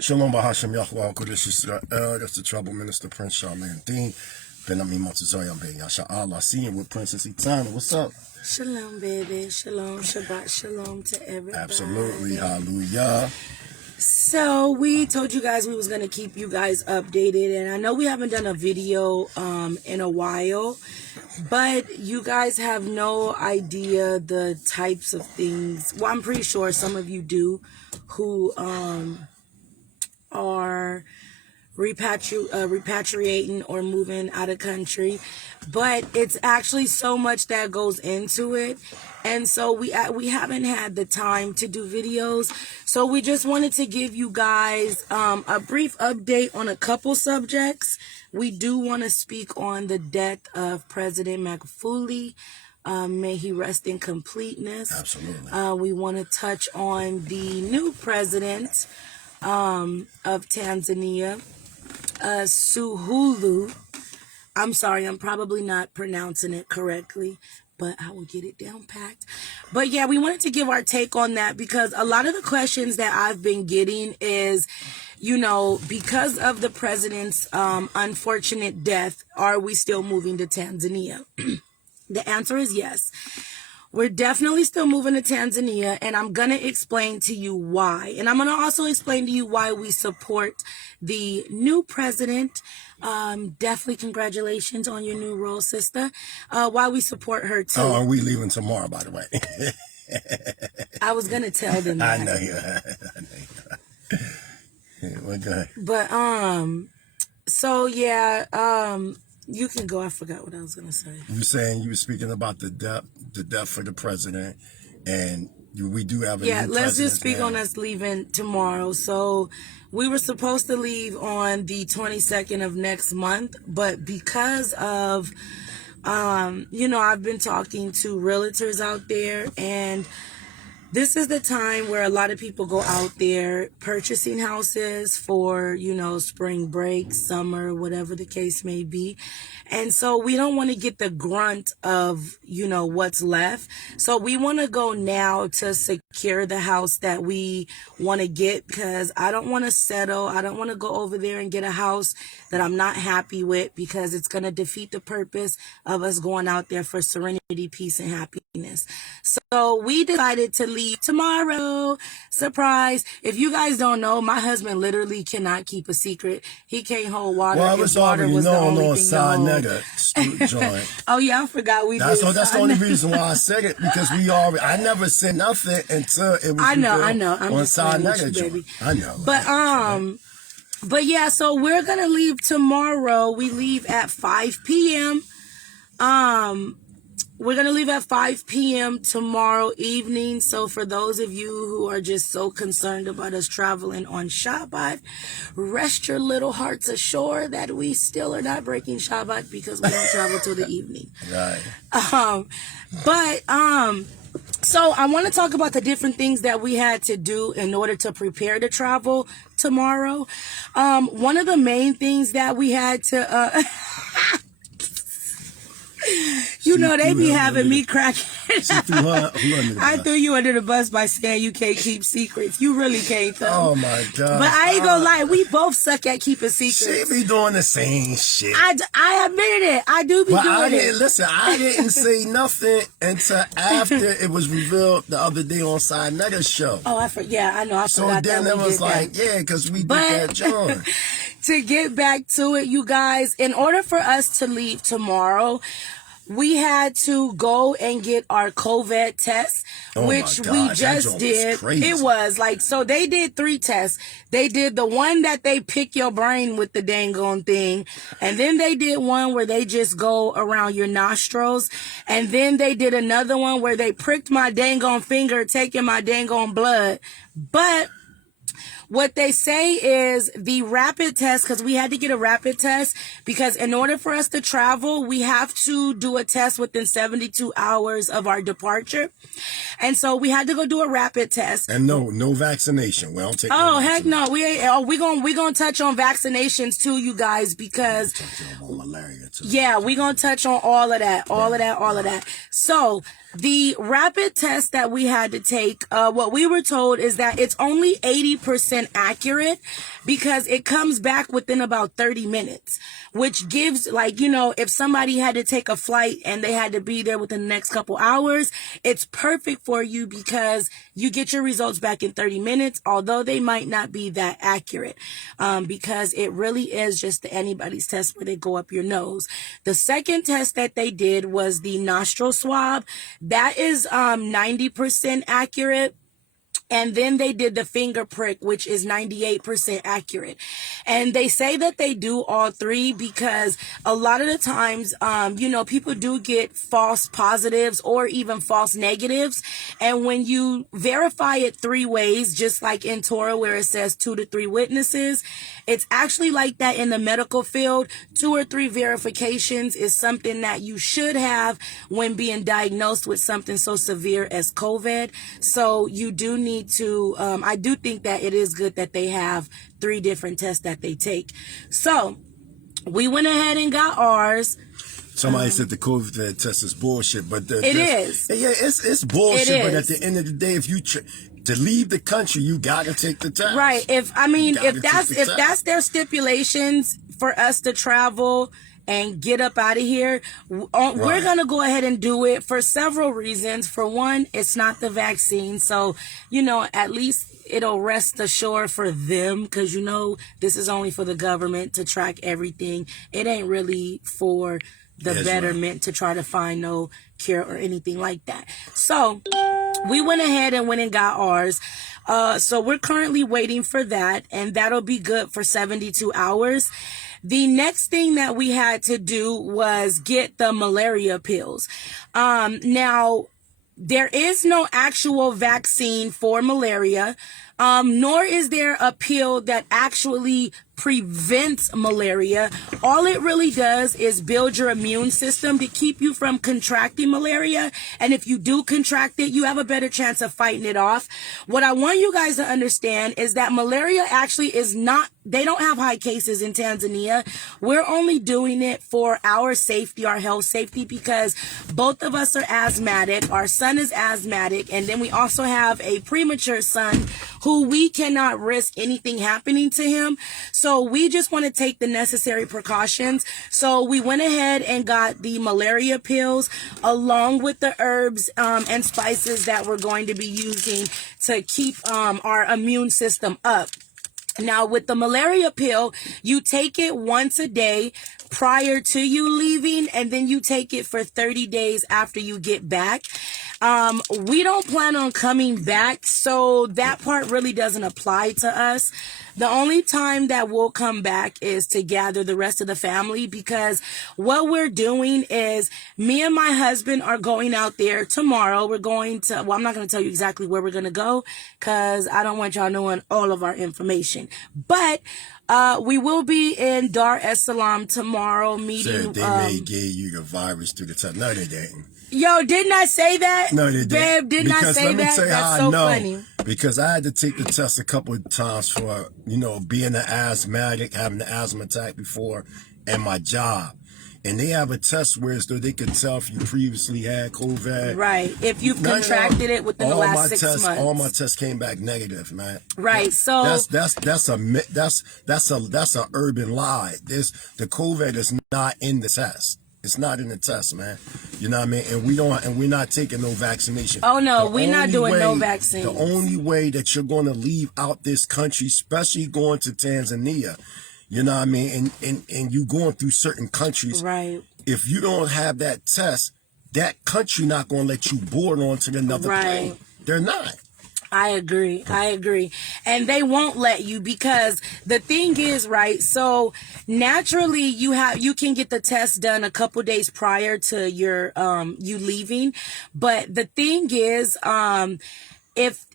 Shalom Bahasham Yahweh Kodesh Israel. That's the trouble minister, Prince Shar Lan'Diin. Ben Ami Matazayam Ben Yasharahla. Seeing with Princess Eitana. What's up? Shalom, baby. Shalom, Shabbat, shalom to everybody. Absolutely. Hallelujah. So we told you guys we was going to keep you guys updated. And I know we haven't done a video in a while. But you guys have no idea the types of things. Well, I'm pretty sure some of you do who are repatriating or moving out of country, but it's actually so much that goes into it, and so we haven't had the time to do videos. So we just wanted to give you guys a brief update on a couple subjects. We do want to speak on the death of President Magufuli. May he rest in completeness. Absolutely. We want to touch on the new president of Tanzania, Suhulu. I'm sorry, I'm probably not pronouncing it correctly, but I will get it down packed. But yeah, we wanted to give our take on that because a lot of the questions that I've been getting is, you know, because of the president's unfortunate death, are we still moving to Tanzania? The answer is yes. We're definitely still moving to Tanzania, and I'm going to explain to you why. And I'm going to also explain to you why we support the new president. Definitely congratulations on your new role, sister. Why we support her, too. Oh, and we leaving tomorrow, by the way. I was going to tell them that. I know you. Well, go ahead. But, so, yeah, you can go. I forgot what I was going to say. You were saying you were speaking about the death for the president, and we do have a new let's just speak now. on us leaving tomorrow. So we were supposed to leave on the 22nd of next month, but because of, you know, I've been talking to realtors out there, and this is the time where a lot of people go out there purchasing houses for, you know, spring break, summer, whatever the case may be. And so we don't want to get the grunt of, you know, what's left. So we want to go now to secure the house that we want to get, because I don't want to settle. I don't want to go over there and get a house that I'm not happy with, because it's going to defeat the purpose of us going out there for serenity, peace, and happiness. So we decided to leave tomorrow. Surprise. If you guys don't know, my husband literally cannot keep a secret. He can't hold water. Well, I was already known on side nigga joint. Oh yeah, I forgot we did. That's the only reason why I said it, because I never said nothing until it was I know. I'm on just side playing nigga with you, joint. baby. I know. But yeah, so we're gonna leave tomorrow. We leave at 5 p.m. We're going to leave at 5 p.m. tomorrow evening. So for those of you who are just so concerned about us traveling on Shabbat, rest your little hearts assured that we still are not breaking Shabbat, because we don't travel till the evening. Right. So I want to talk about the different things that we had to do in order to prepare to travel tomorrow. One of the main things that we had to... You know, they be having me cracking. I threw you under the bus by saying you can't keep secrets. You really can't, though. Oh, my God. But I ain't gonna lie. We both suck at keeping secrets. She be doing the same shit. I admitted it. I do be doing it. Listen, I didn't say nothing until after it was revealed the other day on Side Nugget's show. Oh, I know. I forgot. So then it was like, yeah, because we did that, John. To get back to it, you guys, in order for us to leave tomorrow, we had to go and get our COVID test, which we just did. It was like, so they did 3 tests. They did the one that they pick your brain with the dang on thing. And then they did one where they just go around your nostrils. And then they did another one where they pricked my dang on finger, taking my dang on blood. But what they say is the rapid test, because we had to get a rapid test, because in order for us to travel, we have to do a test within 72 hours of our departure. And so we had to go do a rapid test. And no vaccination. We don't take no heck no. We ain't. We gonna touch on vaccinations too, you guys, because malaria too. Yeah, we gonna touch on all of that. All of that. So The rapid test that we had to take, what we were told is that it's only 80% accurate because it comes back within about 30 minutes, which gives, like, you know, if somebody had to take a flight and they had to be there within the next couple hours, it's perfect for you because you get your results back in 30 minutes, although they might not be that accurate, because it really is just the anybody's test where they go up your nose. The second test that they did was the nostril swab. That is 90% accurate. And then they did the finger prick, which is 98% accurate. And they say that they do all three because a lot of the times, you know, people do get false positives or even false negatives. And when you verify it 3 ways, just like in Torah where it says 2 to 3 witnesses, it's actually like that in the medical field. 2 or 3 verifications is something that you should have when being diagnosed with something so severe as COVID. So you do need to, I do think that it is good that they have 3 different tests that they take. So we went ahead and got ours. Somebody said the COVID test is bullshit, but it is. Yeah, it's bullshit. It but is. At the end of the day, if you to leave the country, you gotta take the test. Right. If that's their stipulations for us to travel and get up out of here, we're going to go ahead and do it for several reasons. For one, it's not the vaccine. So, you know, at least it'll rest assured for them because, you know, this is only for the government to track everything. It ain't really for the betterment to try to find no cure or anything like that. So we went ahead and went and got ours. So we're currently waiting for that, and that'll be good for 72 hours. The next thing that we had to do was get the malaria pills. Now, there is no actual vaccine for malaria, nor is there a pill that actually prevents malaria. All it really does is build your immune system to keep you from contracting malaria. And if you do contract it, you have a better chance of fighting it off. What I want you guys to understand is that malaria actually is not, they don't have high cases in Tanzania. We're only doing it for our safety, our health safety, because both of us are asthmatic. Our son is asthmatic. And then we also have a premature son who we cannot risk anything happening to him. So we just want to take the necessary precautions. So we went ahead and got the malaria pills along with the herbs and spices that we're going to be using to keep our immune system up. Now, with the malaria pill, you take it once a day prior to you leaving, and then you take it for 30 days after you get back. We don't plan on coming back, so that part really doesn't apply to us. The only time that we'll come back is to gather the rest of the family, because what we're doing is me and my husband are going out there tomorrow. We're going to, well, I'm not going to tell you exactly where we're going to go because I don't want y'all knowing all of our information. But we will be in Dar es Salaam tomorrow meeting. They may give you the virus through the test. No, they didn't. Yo, didn't I say that? No, they didn't. Babe, didn't I say that? That's so funny. Because I had to take the test a couple of times for, you know, being an asthmatic, having an asthma attack before, and my job. And they have a test where so they could tell if you previously had COVID. Right. If you've contracted it within the last 6 months. All my tests came back negative, man. Right. So that's a urban lie. The COVID is not in the test. It's not in the test, man. You know what I mean? And we're not taking no vaccination. Oh no, we're not doing no vaccine. The only way that you're going to leave out this country, especially going to Tanzania, you know what I mean? And you going through certain countries. Right. If you don't have that test, that country not going to let you board onto another plane. They're not. I agree. And they won't let you because the thing is, right, so naturally you can get the test done a couple days prior to your you leaving. But the thing is, if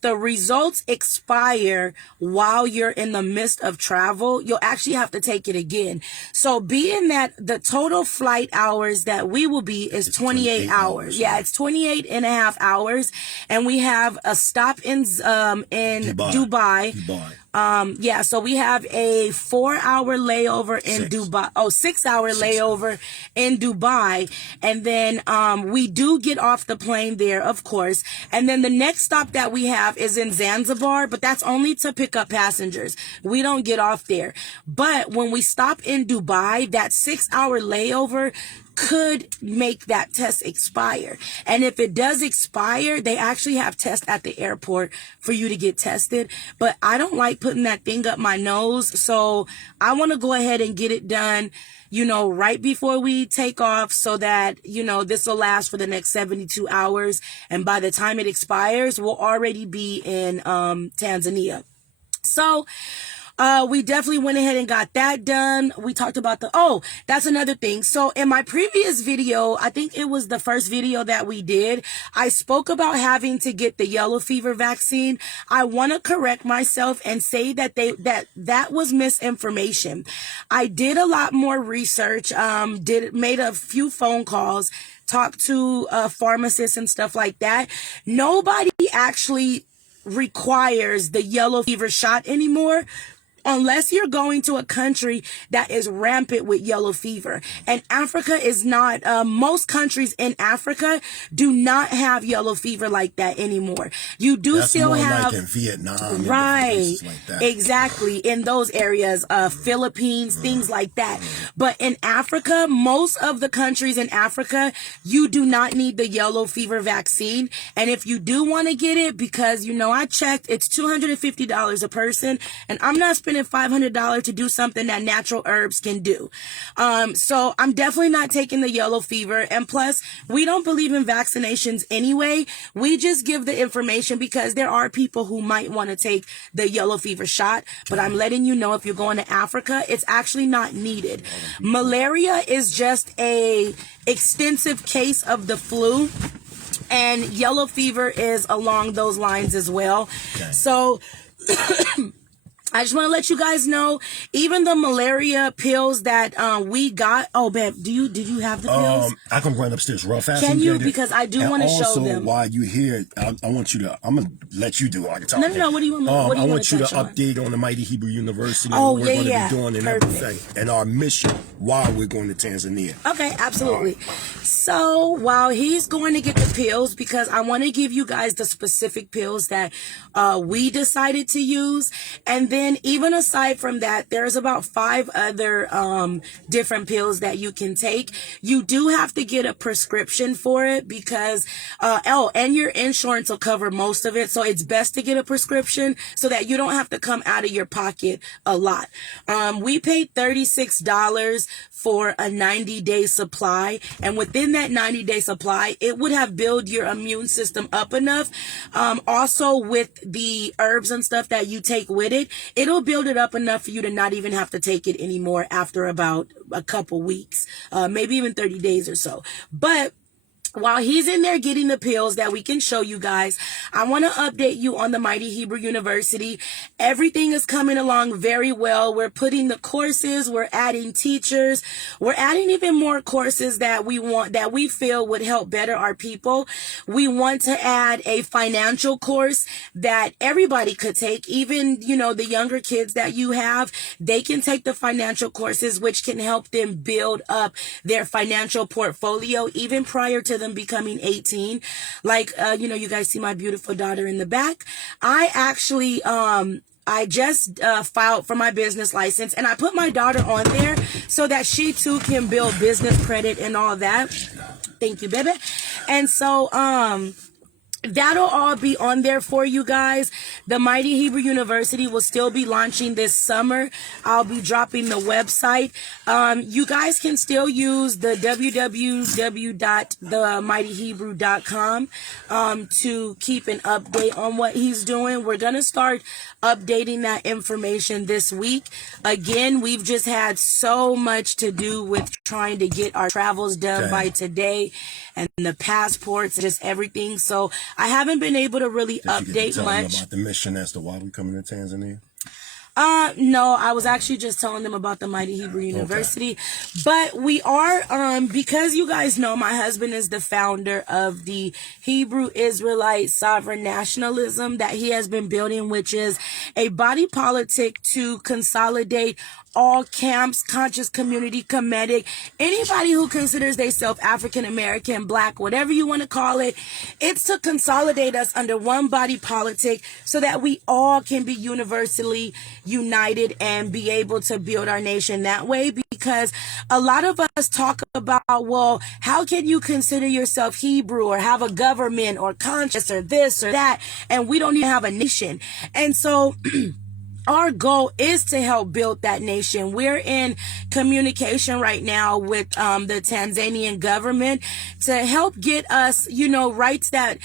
the results expire while you're in the midst of travel, you'll actually have to take it again. So being that the total flight hours that we will be is 28 hours. Yeah, it's 28 and a half hours. And we have a stop in Dubai. Yeah, so we have a 4-hour layover in Dubai. Oh, 6-hour layover in Dubai. And then we do get off the plane there, of course. And then the next stop that we have is in Zanzibar, but that's only to pick up passengers. We don't get off there. But when we stop in Dubai, that 6-hour layover could make that test expire. And if it does expire, they actually have tests at the airport for you to get tested. But I don't like putting that thing up my nose. So I want to go ahead and get it done, you know, right before we take off so that, you know, this will last for the next 72 hours. And by the time it expires, we'll already be in Tanzania. So we definitely went ahead and got that done. We talked about that's another thing. So in my previous video, I think it was the first video that we did, I spoke about having to get the yellow fever vaccine. I want to correct myself and say that that was misinformation. I did a lot more research, made a few phone calls, talked to pharmacists and stuff like that. Nobody actually requires the yellow fever shot anymore, unless you're going to a country that is rampant with yellow fever. And Africa is not, most countries in Africa do not have yellow fever like that anymore. You do That's still more have, like in Vietnam, right, like that. Exactly, in those areas, Philippines, things like that. But in Africa, most of the countries in Africa, you do not need the yellow fever vaccine. And if you do want to get it, because, you know, I checked, it's $250 a person, and I'm not spending $500 to do something that natural herbs can do. So I'm definitely not taking the yellow fever. And plus, we don't believe in vaccinations anyway. We just give the information because there are people who might want to take the yellow fever shot. But I'm letting you know, if you're going to Africa, it's actually not needed. Malaria is just a extensive case of the flu. And yellow fever is along those lines as well. Okay. So I just want to let you guys know, even the malaria pills that we got. Oh, babe, did you have the pills? I can run upstairs real fast. Can you? Because I do want to show them. Also, while you here, I want you to. I'm gonna let you do it. I can talk. No. What do you want? I want you to update on the Mighty Hebrew University. Oh, what we're going to be doing and everything, and our mission while we're going to Tanzania. Okay, absolutely. So while he's going to get the pills, because I want to give you guys the specific pills that we decided to use, and then even aside from that, there's about 5 other different pills that you can take. You do have to get a prescription for it because and your insurance will cover most of it, so it's best to get a prescription so that you don't have to come out of your pocket a lot. We paid $36 for a 90-day supply, and within that 90-day supply, it would have built your immune system up enough. Also with the herbs and stuff that you take with it, it'll build it up enough for you to not even have to take it anymore after about a couple weeks, maybe even 30 days or so. But while he's in there getting the pills that we can show you guys, I want to update you on the Mighty Hebrew University. Everything is coming along very well. We're putting the courses, we're adding teachers, we're adding even more courses that we feel would help better our people. We want to add a financial course that everybody could take, even, you know, the younger kids that you have, they can take the financial courses, which can help them build up their financial portfolio even prior to them becoming 18. Like, you guys see my beautiful daughter in the back. I actually, I just filed for my business license, and I put my daughter on there so that she too can build business credit and all that. Thank you, baby. And so, that'll all be on there for you guys. The Mighty Hebrew University will still be launching this summer. I'll be dropping the website. You guys can still use the www.themightyhebrew.com to keep an update on what he's doing. We're going to start updating that information this week. Again, we've just had so much to do with trying to get our travels done by today, and the passports, just everything. So I haven't been able to really update much. About the mission as to why we're coming to Tanzania? No, I was actually just telling them about the Mighty Hebrew University. Okay. But we are, because you guys know my husband is the founder of the Hebrew Israelite Sovereign Nationalism that he has been building, which is a body politic to consolidate all camps, conscious community, Kemetic, anybody who considers themselves African American, Black, whatever you want to call it. It's to consolidate us under one body politic so that we all can be universally united and be able to build our nation that way. Because a lot of us talk about, well, how can you consider yourself Hebrew or have a government or conscious or this or that, and we don't even have a nation? And so our goal is to help build that nation. We're in communication right now with the Tanzanian government to help get us, rights that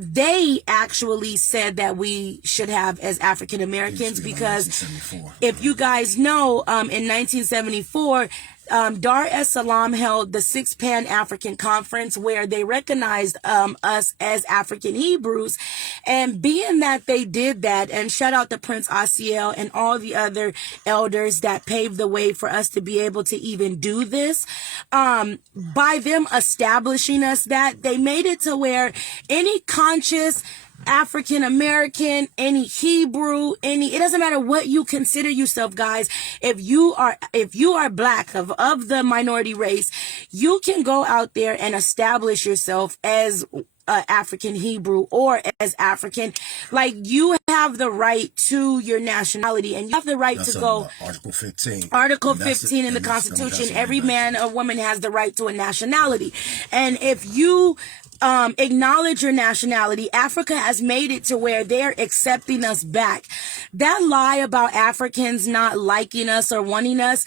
they actually said that we should have as African Americans. Because if you guys know, in 1974, Dar es Salaam held the 6th Pan-African Conference where they recognized us as African Hebrews. And being that they did that, and shout out to Prince Asiel and all the other elders that paved the way for us to be able to even do this, by them establishing us, that they made it to where any conscious African American, any Hebrew, it doesn't matter what you consider yourself, guys. If you are Black of the minority race, you can go out there and establish yourself as African Hebrew or as African. Like, you have the right to your nationality, and you have the right to go. Article 15. Article 15 in the Constitution. Every man or woman has the right to a nationality. And if you acknowledge your nationality, Africa has made it to where they're accepting us back. That lie about Africans not liking us or wanting us,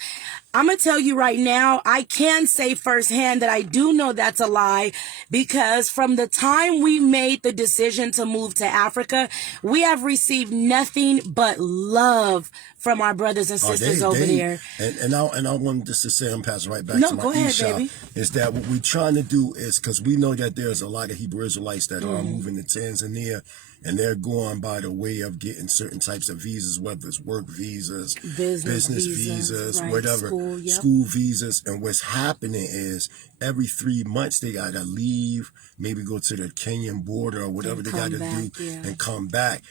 I'm going to tell you right now, I can say firsthand that I do know that's a lie, because from the time we made the decision to move to Africa, we have received nothing but love from our brothers and sisters over there. And I wanted just to say, I'm passing right back to my go ahead, Isha, baby. is that what we're trying to do is, because we know that there's a lot of Hebrew Israelites that are moving to Tanzania, and they're going by the way of getting certain types of visas, whether it's work visas, business visas, right, whatever, school visas. And what's happening is every 3 months they got to leave, maybe go to the Kenyan border or whatever they got to do and come back.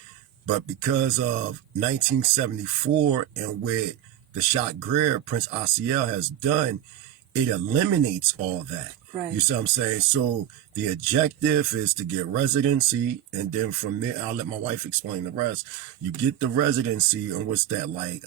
But because of 1974 and what the Shot Greer, Prince Asiel, has done, it eliminates all that. Right. You see what I'm saying? So the objective is to get residency, and then from there, I'll let my wife explain the rest. You get the residency, and what's that, like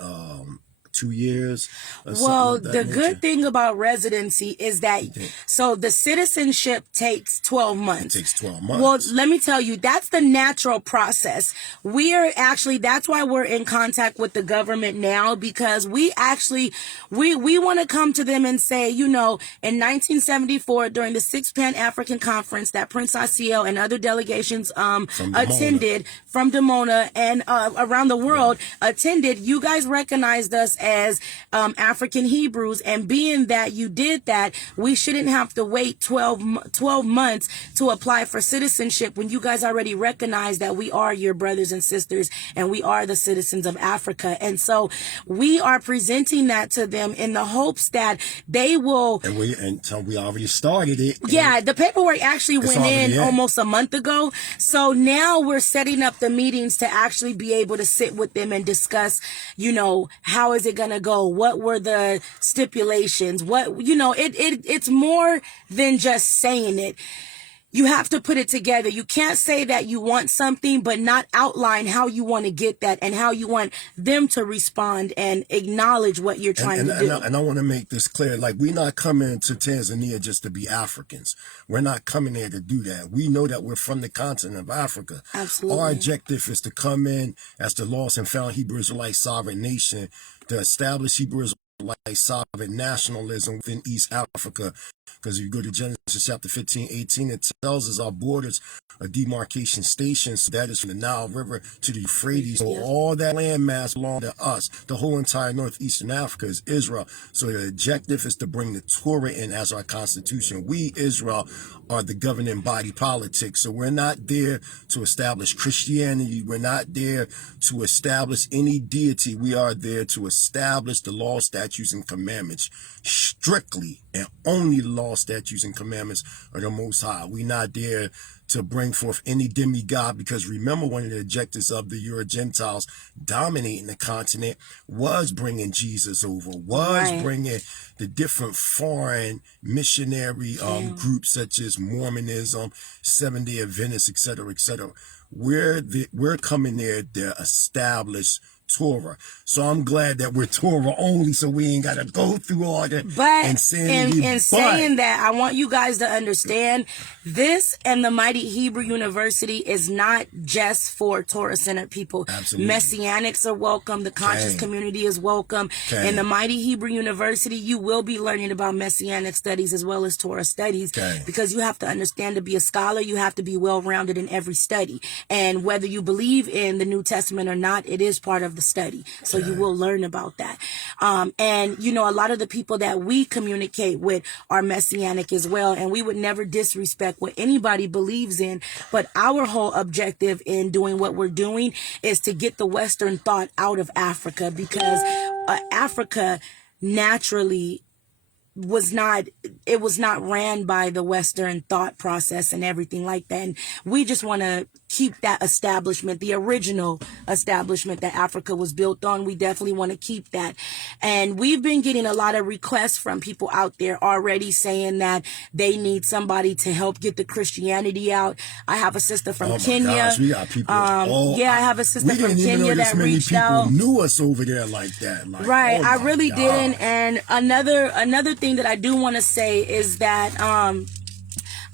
2 years? Well, the good thing about residency is that, so the citizenship takes 12 months. It takes 12 months. Well, let me tell you, that's the natural process. We are actually, that's why we're in contact with the government now, because we actually, we want to come to them and say, in 1974, during the 6th Pan-African Conference that Prince Asiel and other delegations attended from Dimona and around the world attended, you guys recognized us as African Hebrews, and being that you did that, we shouldn't have to wait 12 months to apply for citizenship when you guys already recognize that we are your brothers and sisters and we are the citizens of Africa. And so we are presenting that to them in the hopes that they will. And we already started it. Yeah, the paperwork actually went in almost a month ago. So now we're setting up the meetings to actually be able to sit with them and discuss, how is it going to go? What were the stipulations? It's more than just saying it. You have to put it together. You can't say that you want something, but not outline how you want to get that and how you want them to respond and acknowledge what you're trying to do. And I want to make this clear. Like, we're not coming to Tanzania just to be Africans. We're not coming there to do that. We know that we're from the continent of Africa. Absolutely. Our objective is to come in as the lost and found Hebrew Israelite sovereign nation, to establish Hebrew Israelite sovereign nationalism within East Africa. Because if you go to Genesis chapter 15, 18, it tells us our borders are demarcation stations. So that is from the Nile River to the Euphrates. So all that landmass belongs to us. The whole entire northeastern Africa is Israel. So the objective is to bring the Torah in as our constitution. We, Israel, are the governing body politic. So we're not there to establish Christianity. We're not there to establish any deity. We are there to establish the law, statutes, and commandments. Strictly and only the law, statutes, and commandments are the Most High. We're not there to bring forth any demigod, because remember, one of the objectives of the Euro Gentiles dominating the continent was bringing Jesus over, was bringing the different foreign missionary groups such as Mormonism, Seventh-day Adventists, etc., etc. We're coming there to establish Torah. So I'm glad that we're Torah only, so we ain't got to go through all that insanity. In saying that, I want you guys to understand this, and the Mighty Hebrew University is not just for Torah-centered people. Absolutely. Messianics are welcome. The conscious community is welcome. In the Mighty Hebrew University, you will be learning about Messianic studies as well as Torah studies, because you have to understand, to be a scholar, you have to be well-rounded in every study. And whether you believe in the New Testament or not, it is part of the study. So you will learn about that. And, you know, a lot of the people that we communicate with are Messianic as well. And we would never disrespect what anybody believes in. But our whole objective in doing what we're doing is to get the Western thought out of Africa, because Africa naturally was not ran by the Western thought process and everything like that. And we just want to keep that establishment, the original establishment that Africa was built on. We definitely want to keep that. And we've been getting a lot of requests from people out there already saying that they need somebody to help get the Christianity out. I have a sister from Kenya. Gosh, we got people I have a sister from Kenya that reached out. Knew us over there like that. Like, I really didn't. And another thing that I do want to say is that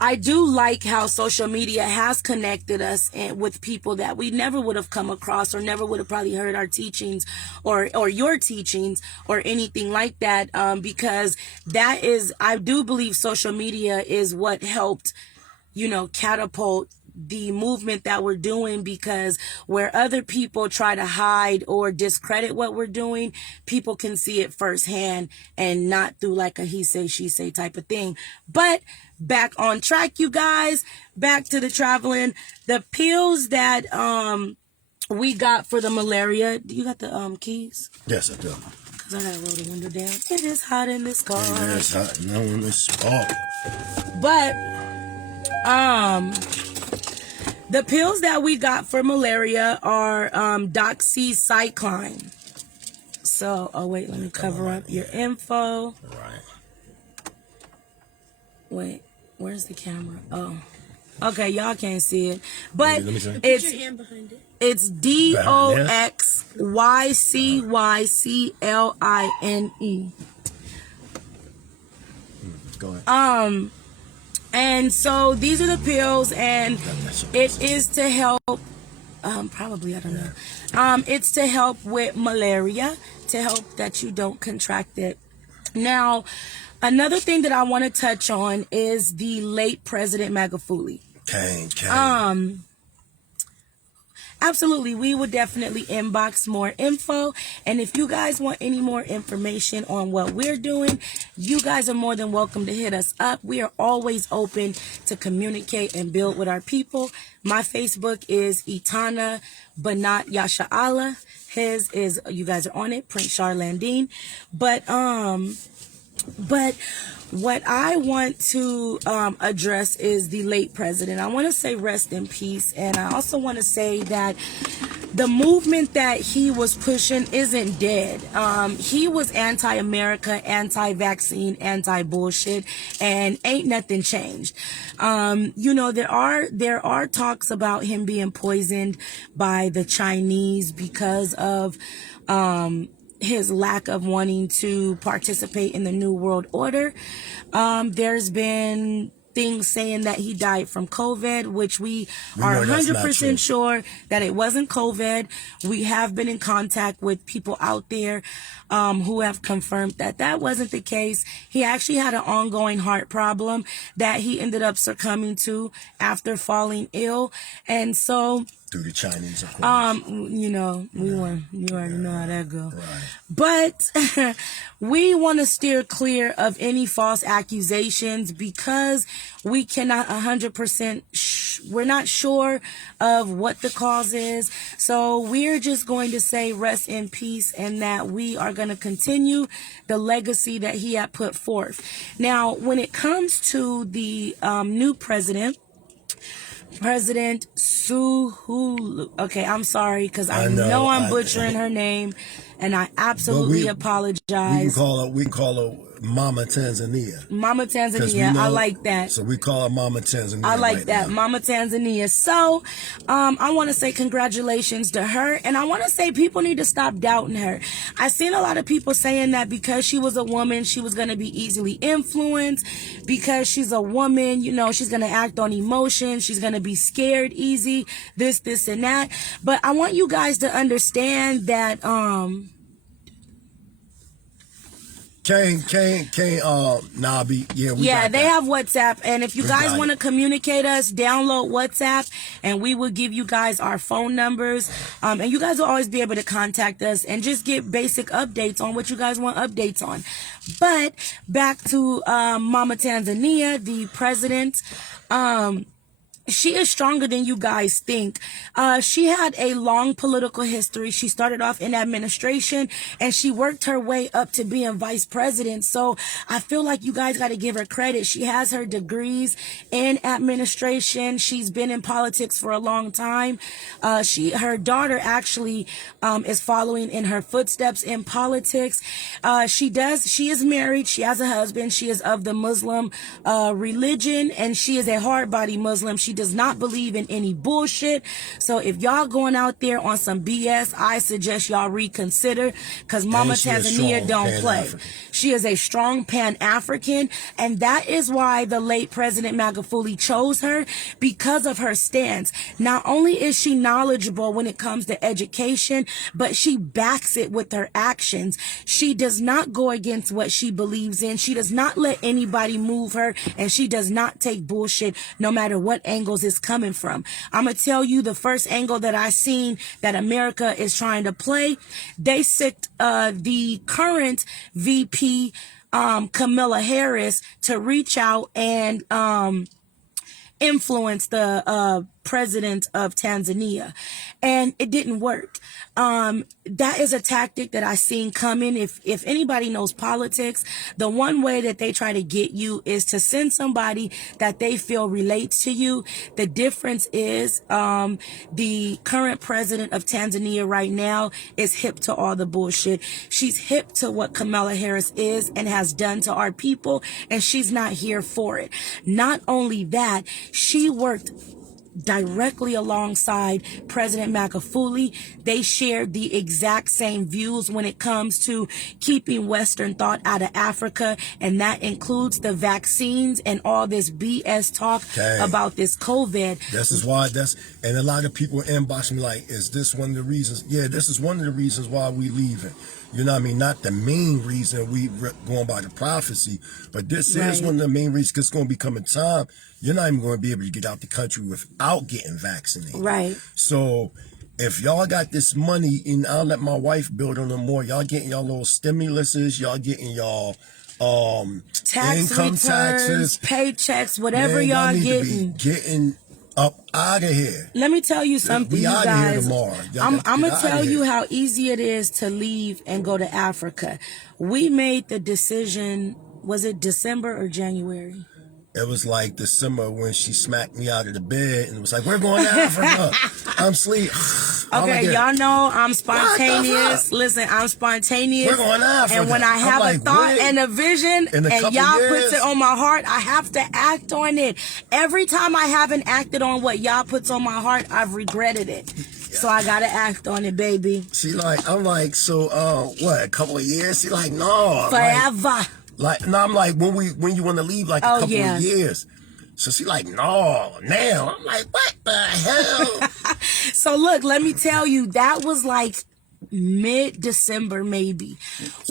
I do like how social media has connected us with people that we never would have come across, or never would have probably heard our teachings or your teachings or anything like that, because that is, I do believe social media is what helped, you know, catapult the movement that we're doing, because where other people try to hide or discredit what we're doing, people can see it firsthand and not through like a he say, she say type of thing. But back on track, you guys, back to the traveling. The pills that we got for the malaria. Do you got the keys? Yes, I do. Because I gotta roll the window down. It is hot in this car. It is hot. No one is spark. But the pills that we got for malaria are doxycycline. So, oh wait, let me cover up your info. Right. Wait, where's the camera? Oh, okay, y'all can't see it, but Let me see. it's Put your hand behind it. it's DOXYCYCLINE. Go ahead. And so these are the pills, and it is to help, probably, I don't know. It's to help with malaria, to help that you don't contract it. Now, another thing that I want to touch on is the late President Magufuli. Absolutely, we would definitely inbox more info. And if you guys want any more information on what we're doing, you guys are more than welcome to hit us up. We are always open to communicate and build with our people. My Facebook is Eitana, but not Yasharahla. His is, you guys are on it, Prince Shar Lan'Diin. But what I want to address is the late president. I want to say rest in peace. And I also want to say that the movement that he was pushing isn't dead. He was anti-America, anti-vaccine, anti-bullshit, and ain't nothing changed. You know, there are talks about him being poisoned by the Chinese because of his lack of wanting to participate in the New World Order. There's been things saying that he died from COVID, which we are 100% sure that it wasn't COVID. We have been in contact with people out there who have confirmed that that wasn't the case. He actually had an ongoing heart problem that he ended up succumbing to after falling ill. And so through the Chinese, of course. you know, you already know how that go. Right. But we want to steer clear of any false accusations, because we cannot 100%, we're not sure of what the cause is. So we're just going to say rest in peace, and that we are going to continue the legacy that he had put forth. Now, when it comes to the new president, President Suhulu. Okay, I'm sorry because I know I'm butchering her name, and I absolutely apologize. We call her Mama Tanzania. Mama Tanzania. I like that. So we call her Mama Tanzania. I like that. Mama Tanzania. So, I want to say congratulations to her. And I want to say people need to stop doubting her. I've seen a lot of people saying that because she was a woman, she was going to be easily influenced. Because she's a woman, you know, she's going to act on emotion. She's going to be scared easy. This, and that. But I want you guys to understand that, Nabi. Yeah, they have WhatsApp. And if you guys want to communicate us, download WhatsApp and we will give you guys our phone numbers. And you guys will always be able to contact us and just get basic updates on what you guys want updates on. But back to Mama Tanzania, the president. She is stronger than you guys think. She had a long political history. She started off in administration and she worked her way up to being vice president. So I feel like you guys got to give her credit. She has her degrees in administration. She's been in politics for a long time. Her daughter actually is following in her footsteps in politics. She is married. She has a husband. She is of the Muslim religion and she is a hard body Muslim. She does not believe in any bullshit. So if y'all going out there on some BS, I suggest y'all reconsider because Mama Tanzania don't play. She is a strong Pan-African, and that is why the late President Magufuli chose her, because of her stance. Not only is she knowledgeable when it comes to education, but she backs it with her actions. She does not go against what she believes in. She does not let anybody move her, and she does not take bullshit no matter what angles it's coming from. I'm going to tell you the first angle that I seen that America is trying to play. They sicked the current VP, Kamala Harris, to reach out and influence the president of Tanzania, and it didn't work. That is a tactic that I seen coming. If anybody knows politics, the one way that they try to get you is to send somebody that they feel relates to you. The difference is the current president of Tanzania right now is hip to all the bullshit. She's hip to what Kamala Harris is and has done to our people, and she's not here for it. Not only that, she worked directly alongside President Magufuli. They shared the exact same views when it comes to keeping Western thought out of Africa, and that includes the vaccines and all this BS talk about this COVID. This is why and a lot of people inbox me like, is this one of the reasons? Yeah, this is one of the reasons why we leaving. You know what I mean? Not the main reason we going by the prophecy, but this is one of the main reasons, because it's going to become a time you're not even going to be able to get out the country without getting vaccinated. Right. So if y'all got this money, and I'll let my wife build on them more, y'all getting y'all little stimuluses, y'all getting y'all tax income returns, taxes, paychecks, whatever y'all getting. Getting up out of here. Let me tell you something, we you out guys. Of here tomorrow. I'm gonna tell you how easy it is to leave and go to Africa. We made the decision. Was it December or January? It was like December when she smacked me out of the bed and was like, "We're going to Africa." I'm asleep. Okay, y'all know I'm spontaneous. Listen, I'm spontaneous. We're going to Africa. And when I have a thought and a vision and y'all puts it on my heart, I have to act on it. Every time I haven't acted on what y'all puts on my heart, I've regretted it. So I gotta act on it, baby. I'm like, so what? A couple of years? She like, no, forever. I'm like, when you want to leave, like a couple of years. So she like, no, now. I'm like, what the hell? So look, let me tell you, that was like mid-December maybe.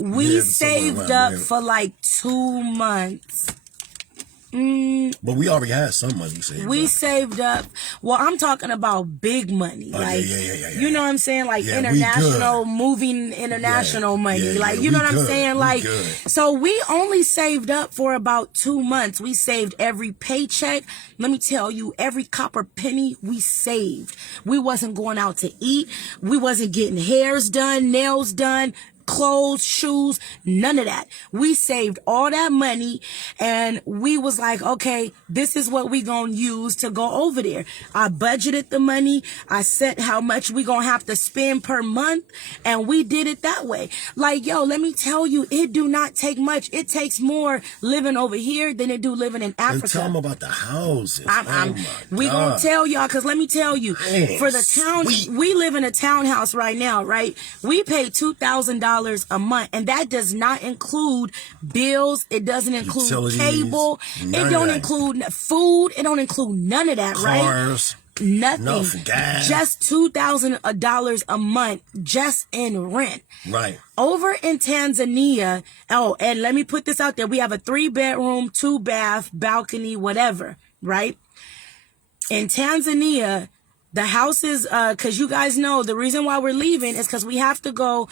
We saved up for like 2 months. But we already had some money saved. We saved up. Well, I'm talking about big money. You know what I'm saying? Like international, moving international money. You know what I'm saying? So we only saved up for about 2 months. We saved every paycheck. Let me tell you, every copper penny we saved. We wasn't going out to eat. We wasn't getting hairs done, nails done, clothes, shoes, none of that. We saved all that money and we was like, okay, this is what we gonna use to go over there. I budgeted the money. I said how much we gonna have to spend per month, and we did it that way. Like, yo, let me tell you, it do not take much. It takes more living over here than it do living in Africa. And tell them about the houses. We gonna tell y'all, because let me tell you, for the town, we live in a townhouse right now, right? We pay $2,000 a month, and that does not include bills. It doesn't include utilities, cable. It don't include food. It don't include none of that, cars, right? Nothing. Gas. Just $2,000 a month just in rent. Right. Over in Tanzania, oh, and let me put this out there. We have a 3-bedroom, 2-bath, balcony, whatever, right? In Tanzania, the houses, because you guys know the reason why we're leaving is because we have to go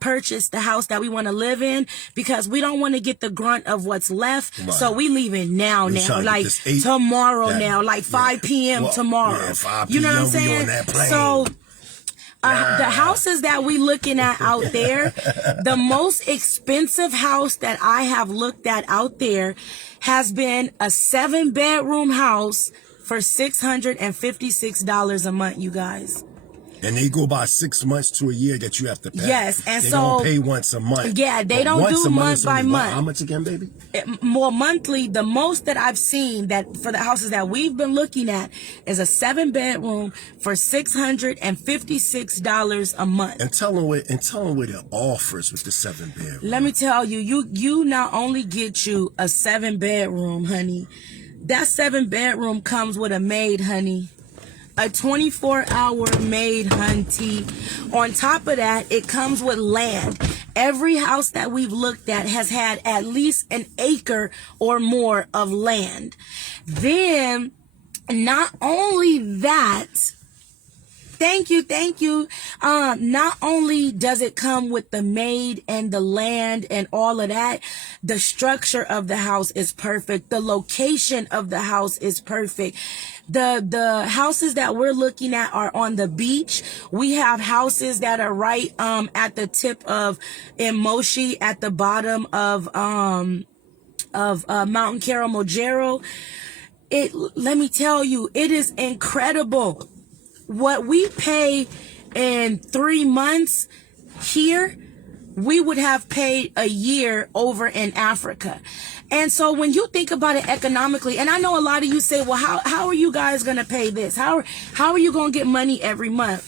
purchase the house that we want to live in, because we don't want to get the grunt of what's left. Right. So we leaving now, like tomorrow now, like 5 p.m. tomorrow. Yeah, 5 p.m. You know what I'm saying? So the houses that we looking at out there, the most expensive house that I have looked at out there has been a 7-bedroom house for $656 a month, you guys. And they go by 6 months to a year that you have to pay. Yes, and they so don't pay once a month. Yeah, they don't do month by month. How much again, baby? More monthly. The most that I've seen that for the houses that we've been looking at is a 7-bedroom for $656 a month. And tell them where the offers with the 7-bedroom. Let me tell you, you not only get you a 7-bedroom, honey. That 7-bedroom comes with a maid, honey. A 24-hour maid, hunty. On top of that, it comes with land. Every house that we've looked at has had at least an acre or more of land. Then, not only that, thank you. Not only does it come with the maid and the land and all of that, the structure of the house is perfect. The location of the house is perfect. The houses that we're looking at are on the beach. We have houses that are right at the tip of Moshi, at the bottom of Mount Kilimanjaro. Let me tell you, it is incredible. What we pay in 3 months here, we would have paid a year over in Africa. And so when you think about it economically, and I know a lot of you say, well, how are you guys going to pay this? How are you going to get money every month?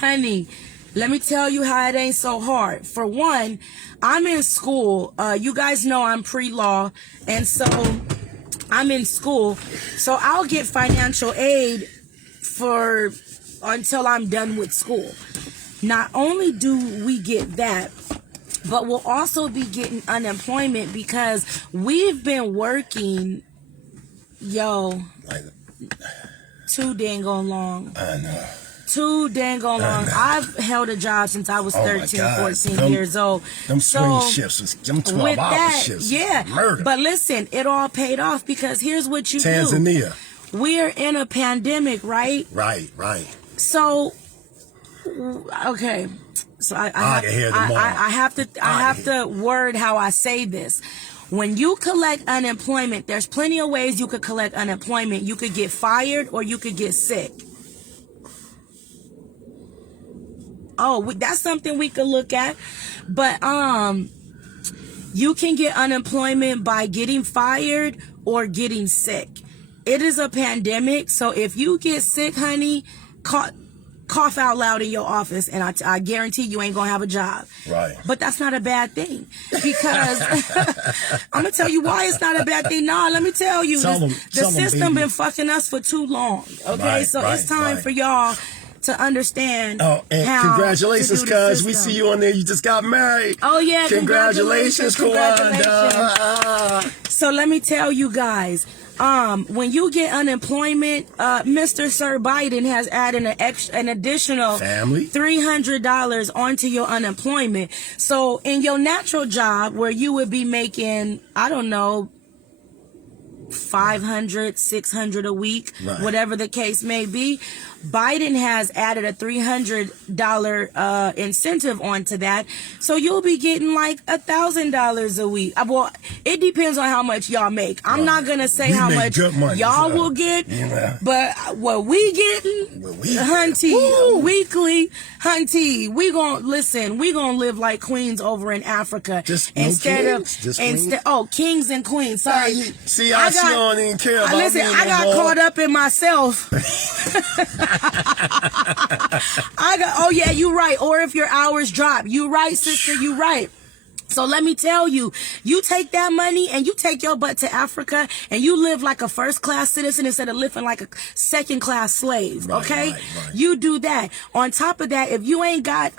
Honey, let me tell you how it ain't so hard. For one, I'm in school. You guys know I'm pre-law. And so I'm in school. So I'll get financial aid until I'm done with school. Not only do we get that, but we'll also be getting unemployment because we've been working, too dang on long. I know. Too dang on long. I've held a job since I was 13, 14 years old. Them swing shifts, them 12-hour shifts. Yeah. Murder. But listen, it all paid off because here's what you Tanzania. do. We're in a pandemic, right? Right. So, okay. So I have to word how I say this. When you collect unemployment, there's plenty of ways you could collect unemployment. You could get fired or you could get sick. Oh, that's something we could look at. But you can get unemployment by getting fired or getting sick. It is a pandemic, so if you get sick, honey, cough out loud in your office, and I guarantee you ain't gonna have a job. Right. But that's not a bad thing, because I'm gonna tell you why it's not a bad thing. Nah, let me tell you, the system been fucking us for too long. Okay, it's time for y'all to understand. Oh, and congratulations, cuz we see you on there. You just got married. Oh yeah, congratulations, Kawanda. So let me tell you guys. When you get unemployment, Mr. Sir Biden has added an additional $300 onto your unemployment. So in your natural job where you would be making, I don't know, $500, $600 a week, whatever the case may be. Biden has added a $300 incentive onto that, so you'll be getting like $1,000 a week. Well, it depends on how much y'all make. I'm not gonna say how much y'all will get, but what we getting, hunty, weekly, hunty. We gonna live like queens over in Africa kings and queens. Sorry, see, I don't even care about listen. I got caught up in myself. You right. Or if your hours drop, you right, sister, you right. So let me tell you, you take that money and you take your butt to Africa and you live like a first-class citizen instead of living like a second-class slave, okay? Right. You do that. On top of that, if you ain't got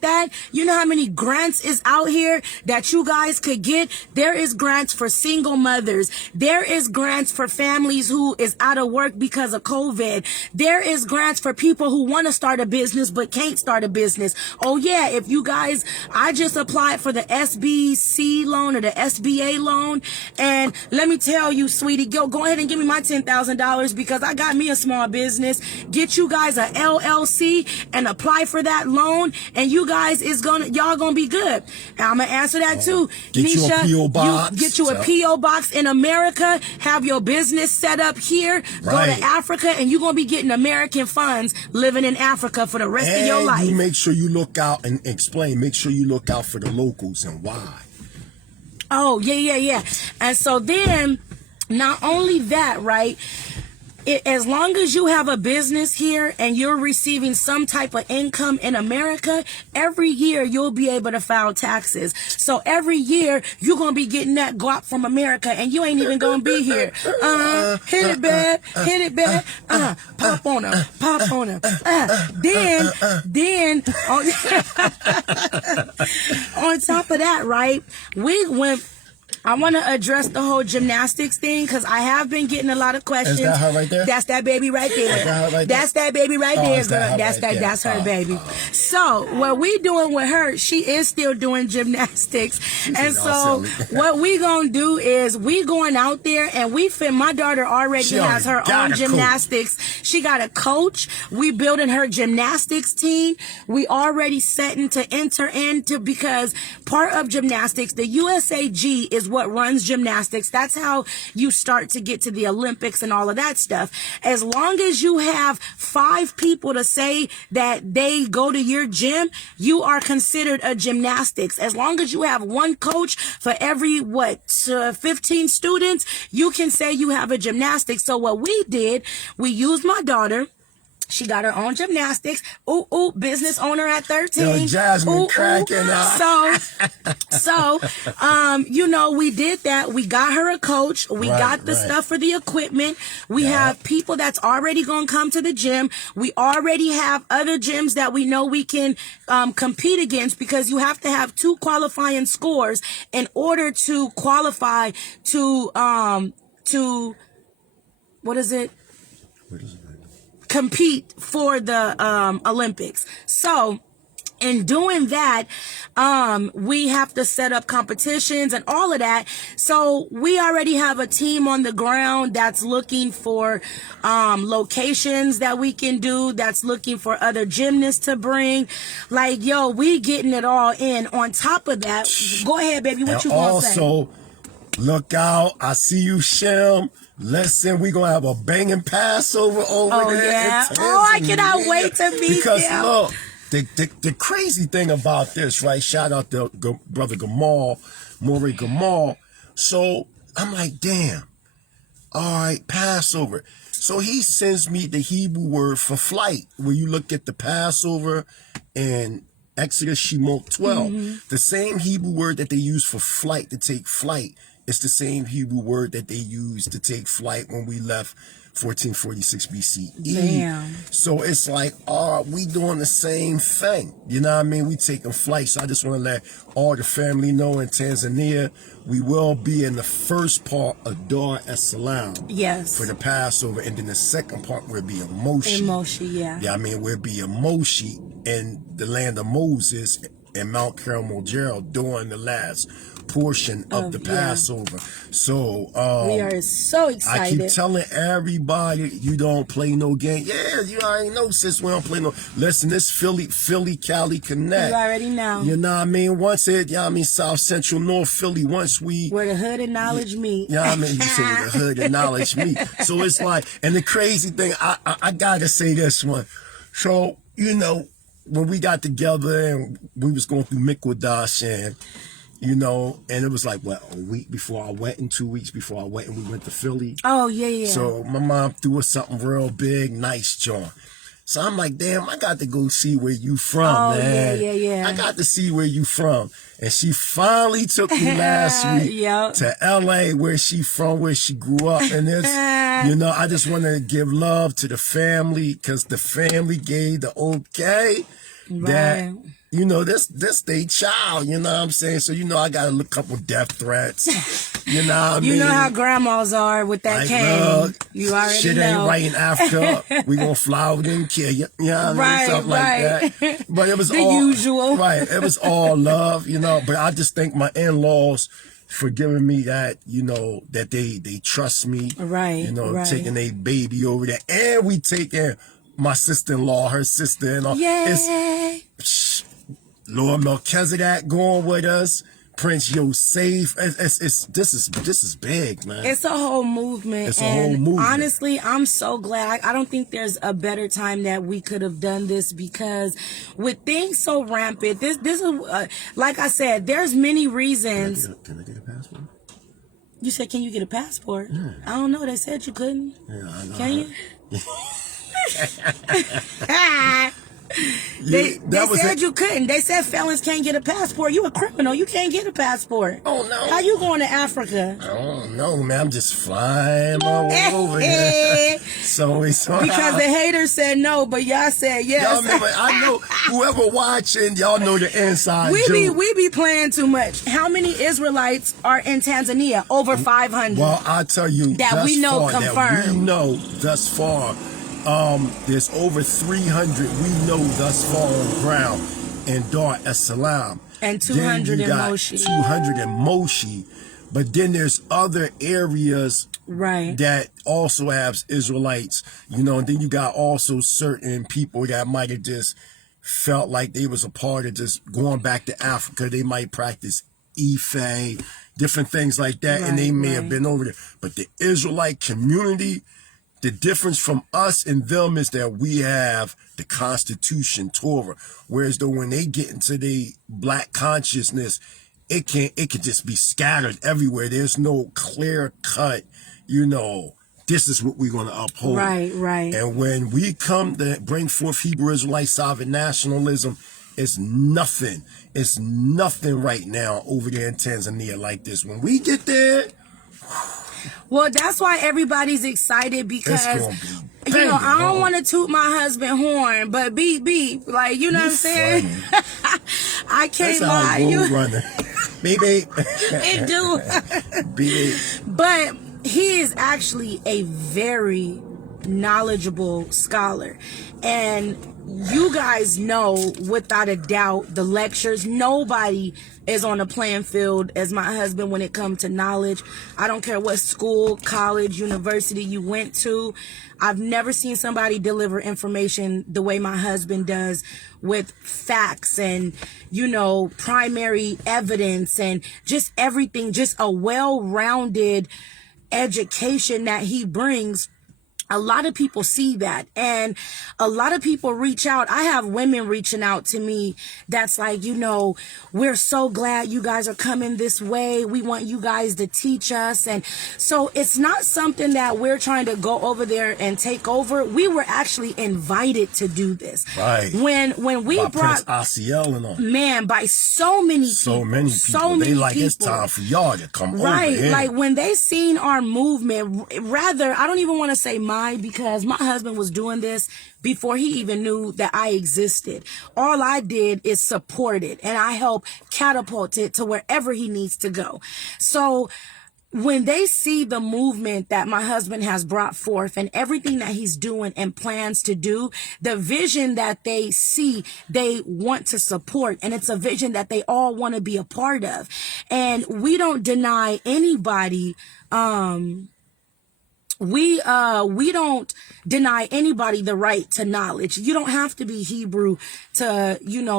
that, you know how many grants is out here that you guys could get? There is grants for single mothers. There is grants for families who is out of work because of COVID. There is grants for people who want to start a business but can't start a business. Oh yeah, if you guys, I just applied for the SBC loan or the SBA loan, and let me tell you, sweetie, go ahead and give me my $10,000 because I got me a small business. Get you guys a LLC and apply for that loan. And you guys y'all gonna be good. And I'm gonna answer that too. Get Nisha, you a P.O. box. Get you a P.O. box in America. Have your business set up here. Go to Africa, and you're gonna be getting American funds living in Africa for the rest of your life. You make sure you look out and explain. Make sure you look out for the locals and why. Oh yeah. And so then, not only that, right? As long as you have a business here and you're receiving some type of income in America, every year you'll be able to file taxes. So every year you're going to be getting that guap from America and you ain't even going to be here. Hit it bad. Pop on her. Then on top of that, right, I want to address the whole gymnastics thing because I have been getting a lot of questions. Is that her right there? That's that baby right there. That's that baby right there, girl. That's her baby. So what we doing with her, she is still doing gymnastics. And so what we gonna do is we going out there and my daughter already has her own gymnastics. She got a coach. We building her gymnastics team. We already setting to enter into, because part of gymnastics, the USAG is what runs gymnastics. That's how you start to get to the Olympics and all of that stuff. As long as you have 5 people to say that they go to your gym, you are considered a gymnastics. As long as you have 1 coach for every 15 students, you can say you have a gymnastics. So what we did, we used my daughter. She got her own gymnastics. Business owner at 13. Yo, Jasmine cracking up. So, we did that. We got her a coach. We got the stuff for the equipment. We have people that's already going to come to the gym. We already have other gyms that we know we can compete against, because you have to have 2 qualifying scores in order to qualify to what is it? Compete for the Olympics. So in doing that, we have to set up competitions and all of that. So we already have a team on the ground that's looking for locations that we can do, that's looking for other gymnasts to bring. Like, we getting it all in. On top of that, go ahead, baby. What you gonna say? Also, look out. I see you, Shem. Listen, we're going to have a banging Passover over there. Yeah. I cannot wait to meet them. Because, look, the crazy thing about this, right? Shout out to Brother Maury Gamal. So, I'm like, damn. All right, Passover. So, he sends me the Hebrew word for flight. When you look at the Passover and Exodus Shemot 12, the same Hebrew word that they use for flight, to take flight, it's the same Hebrew word that they used to take flight when we left 1446 BCE. Damn. So it's like, we doing the same thing. You know what I mean? We taking flight. So I just want to let all the family know in Tanzania, we will be in the first part of Dar es Salaam. Yes. For the Passover. And then the second part will be in Moshi. In Moshi, yeah. Yeah, I mean, we'll be in Moshi in the land of Moses, in Mount Kilimanjaro during the last portion of the Passover. So we are so excited. I keep telling everybody, you don't play no game. Yeah, you already know, sis, we don't play no. Listen, this Philly Cali Connect. You already know. You know what I mean? Once it, you know what I mean, South Central North Philly, once we where the hood and knowledge meet. You know what I mean? You say where the hood and knowledge meet. So it's like, and the crazy thing, I gotta say this one. So, you know, when we got together and we was going through Mikwadosh, and you know, and it was like, what, a week before I went, and 2 weeks before I went, and we went to Philly. Oh, yeah. So my mom threw us something real big, nice, John. So I'm like, damn, I got to go see where you from, man. Yeah. I got to see where you from. And she finally took me last week to LA, where she from, where she grew up. And this, you know, I just want to give love to the family, because the family gave the okay that, you know, this they child, you know what I'm saying? So, you know, I got a couple death threats. You know what I mean? You know how grandmas are with that cane. You already shit know. ain't right in Africa. We gonna fly over there and kill you. You know what I mean? Stuff like that. But it was the all usual. Right. It was all love, you know. But I just thank my in-laws for giving me that, you know, that they trust me. Right. You know, taking a baby over there. And we taking my sister-in-law, her sister-in-law. Yay. Lord Melchizedek going with us. Prince Yosef. This is big, man. It's a whole movement. It's a whole movement. Honestly, I'm so glad. I don't think there's a better time that we could have done this, because with things so rampant, this is like I said, there's many reasons. Can I get a passport? You said, can you get a passport? Yeah. I don't know. They said you couldn't. Yeah, I know. Can you? They said you couldn't. They said felons can't get a passport. You a criminal. You can't get a passport. Oh, no. How you going to Africa? I don't know, man. I'm just flying my way over here. So it's because the haters said no, but y'all said yes. Y'all remember, I know whoever watching, y'all know the inside joke. We be playing too much. How many Israelites are in Tanzania? Over 500. Well, I tell you, that we know confirmed. That we know thus far. There's over 300 we know thus far on ground in Dar es Salaam. And 200 in Moshi. 200 in Moshi. But then there's other areas that also have Israelites, you know, and then you got also certain people that might have just felt like they was a part of just going back to Africa. They might practice Ife, different things like that, and they may have been over there. But the Israelite community, the difference from us and them is that we have the Constitution, Torah. Whereas though when they get into the black consciousness, it could just be scattered everywhere. There's no clear cut, you know, this is what we're going to uphold. Right. And when we come to bring forth Hebrew Israelite sovereign nationalism, it's nothing. It's nothing right now over there in Tanzania like this. When we get there, well, that's why everybody's excited, because you know, I don't want to toot my husband horn, but beep, like, you know what I'm saying? I can't lie. You running. Baby. It do. Baby. But he is actually a very knowledgeable scholar. And you guys know, without a doubt, the lectures, nobody is on a playing field as my husband when it comes to knowledge. I don't care what school, college, university you went to. I've never seen somebody deliver information the way my husband does, with facts and, you know, primary evidence and just everything, just a well-rounded education that he brings. A lot of people see that, and a lot of people reach out. I have women reaching out to me that's like, you know, we're so glad you guys are coming this way. We want you guys to teach us. And so it's not something that we're trying to go over there and take over. We were actually invited to do this. Right. When we brought Asiel and all. Man, by so many people. They like, it's time for y'all to come over here. Like when they seen our movement, rather, I don't even want to say because my husband was doing this before he even knew that I existed. All I did is support it, and I help catapult it to wherever he needs to go. So when they see the movement that my husband has brought forth and everything that he's doing and plans to do, the vision that they see, they want to support. And it's a vision that they all want to be a part of. And we don't deny anybody, we don't deny anybody the right to knowledge. You don't have to be Hebrew to,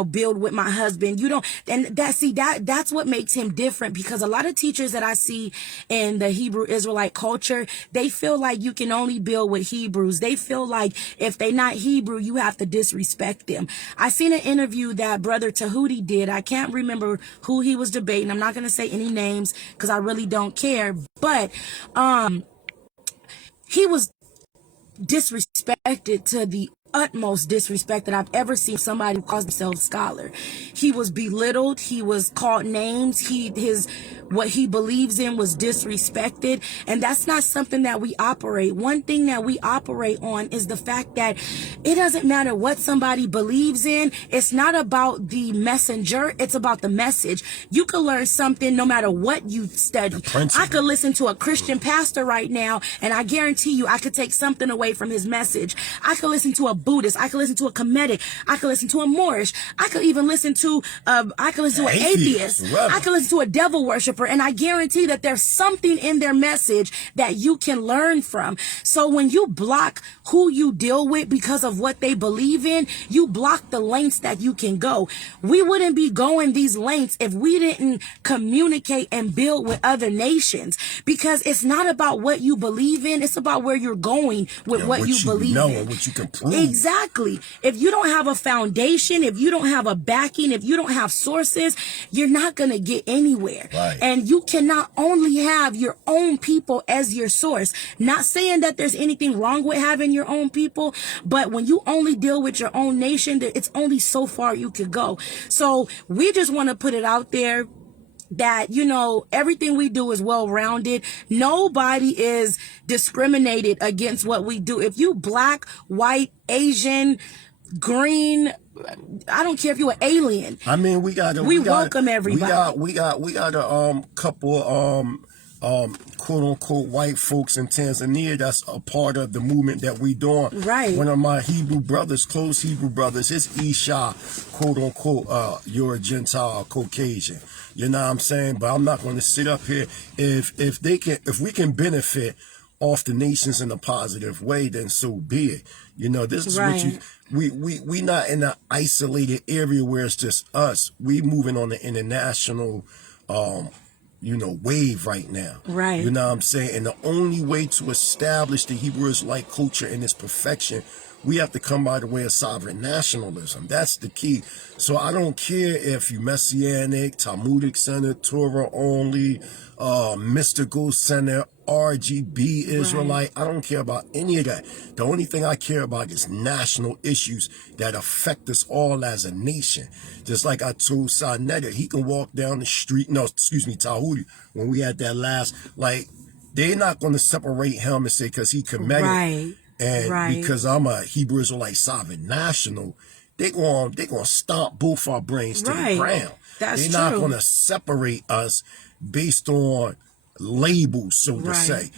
build with my husband. You don't, and that's what makes him different, because a lot of teachers that I see in the Hebrew Israelite culture, they feel like you can only build with Hebrews. They feel like if they're not Hebrew, you have to disrespect them. I seen an interview that Brother Tahuti did. I can't remember who he was debating. I'm not going to say any names because I really don't care, but, he was disrespected to the utmost disrespect that I've ever seen somebody who calls themselves scholar. He was belittled. He was called names. What he believes in was disrespected. And that's not something that we operate. One thing that we operate on is the fact that it doesn't matter what somebody believes in. It's not about the messenger. It's about the message. You can learn something no matter what you study. I could listen to a Christian pastor right now, and I guarantee you I could take something away from his message. I could listen to a Buddhist. I could listen to a Kemetic. I could listen to a Moorish. I could even listen to an atheist. I could listen to a devil worshiper. And I guarantee that there's something in their message that you can learn from. So when you block who you deal with because of what they believe in, you block the lengths that you can go. We wouldn't be going these lengths if we didn't communicate and build with other nations, because it's not about what you believe in. It's about where you're going with what you believe in. And what you can prove. Exactly. If you don't have a foundation, if you don't have a backing, if you don't have sources, you're not going to get anywhere. Right. And you cannot only have your own people as your source. Not saying that there's anything wrong with having your own people, but when you only deal with your own nation, it's only so far you could go. So we just want to put it out there that, everything we do is well-rounded. Nobody is discriminated against what we do. If you black, white, Asian, green, I don't care if you're an alien. I mean, we welcome everybody. We got a couple quote unquote white folks in Tanzania that's a part of the movement that we doing. Right. One of my Hebrew brothers, close Hebrew brothers, is Shar, quote unquote, you're a Gentile, Caucasian. You know what I'm saying? But I'm not going to sit up here. If we can benefit off the nations in a positive way, then so be it. This is right. we not in an isolated area where it's just us. We moving on the international wave right now. Right. You know what I'm saying? And the only way to establish the Hebrew Israelite culture in its perfection, we have to come by the way of sovereign nationalism. That's the key. So I don't care if you Messianic, Talmudic Center, Torah only, mystical center, RGB Israelite. Right. I don't care about any of that. The only thing I care about is national issues that affect us all as a nation. Just like I told Sanetta, he can walk down the street. No, excuse me, Tahuti, when we had that last, they're not going to separate him and say because he Kemetic. Right. And because I'm a Hebrew Israelite sovereign national, they're going to stomp both our brains to the ground. That's they're true. not going to separate us based on labels, so to say,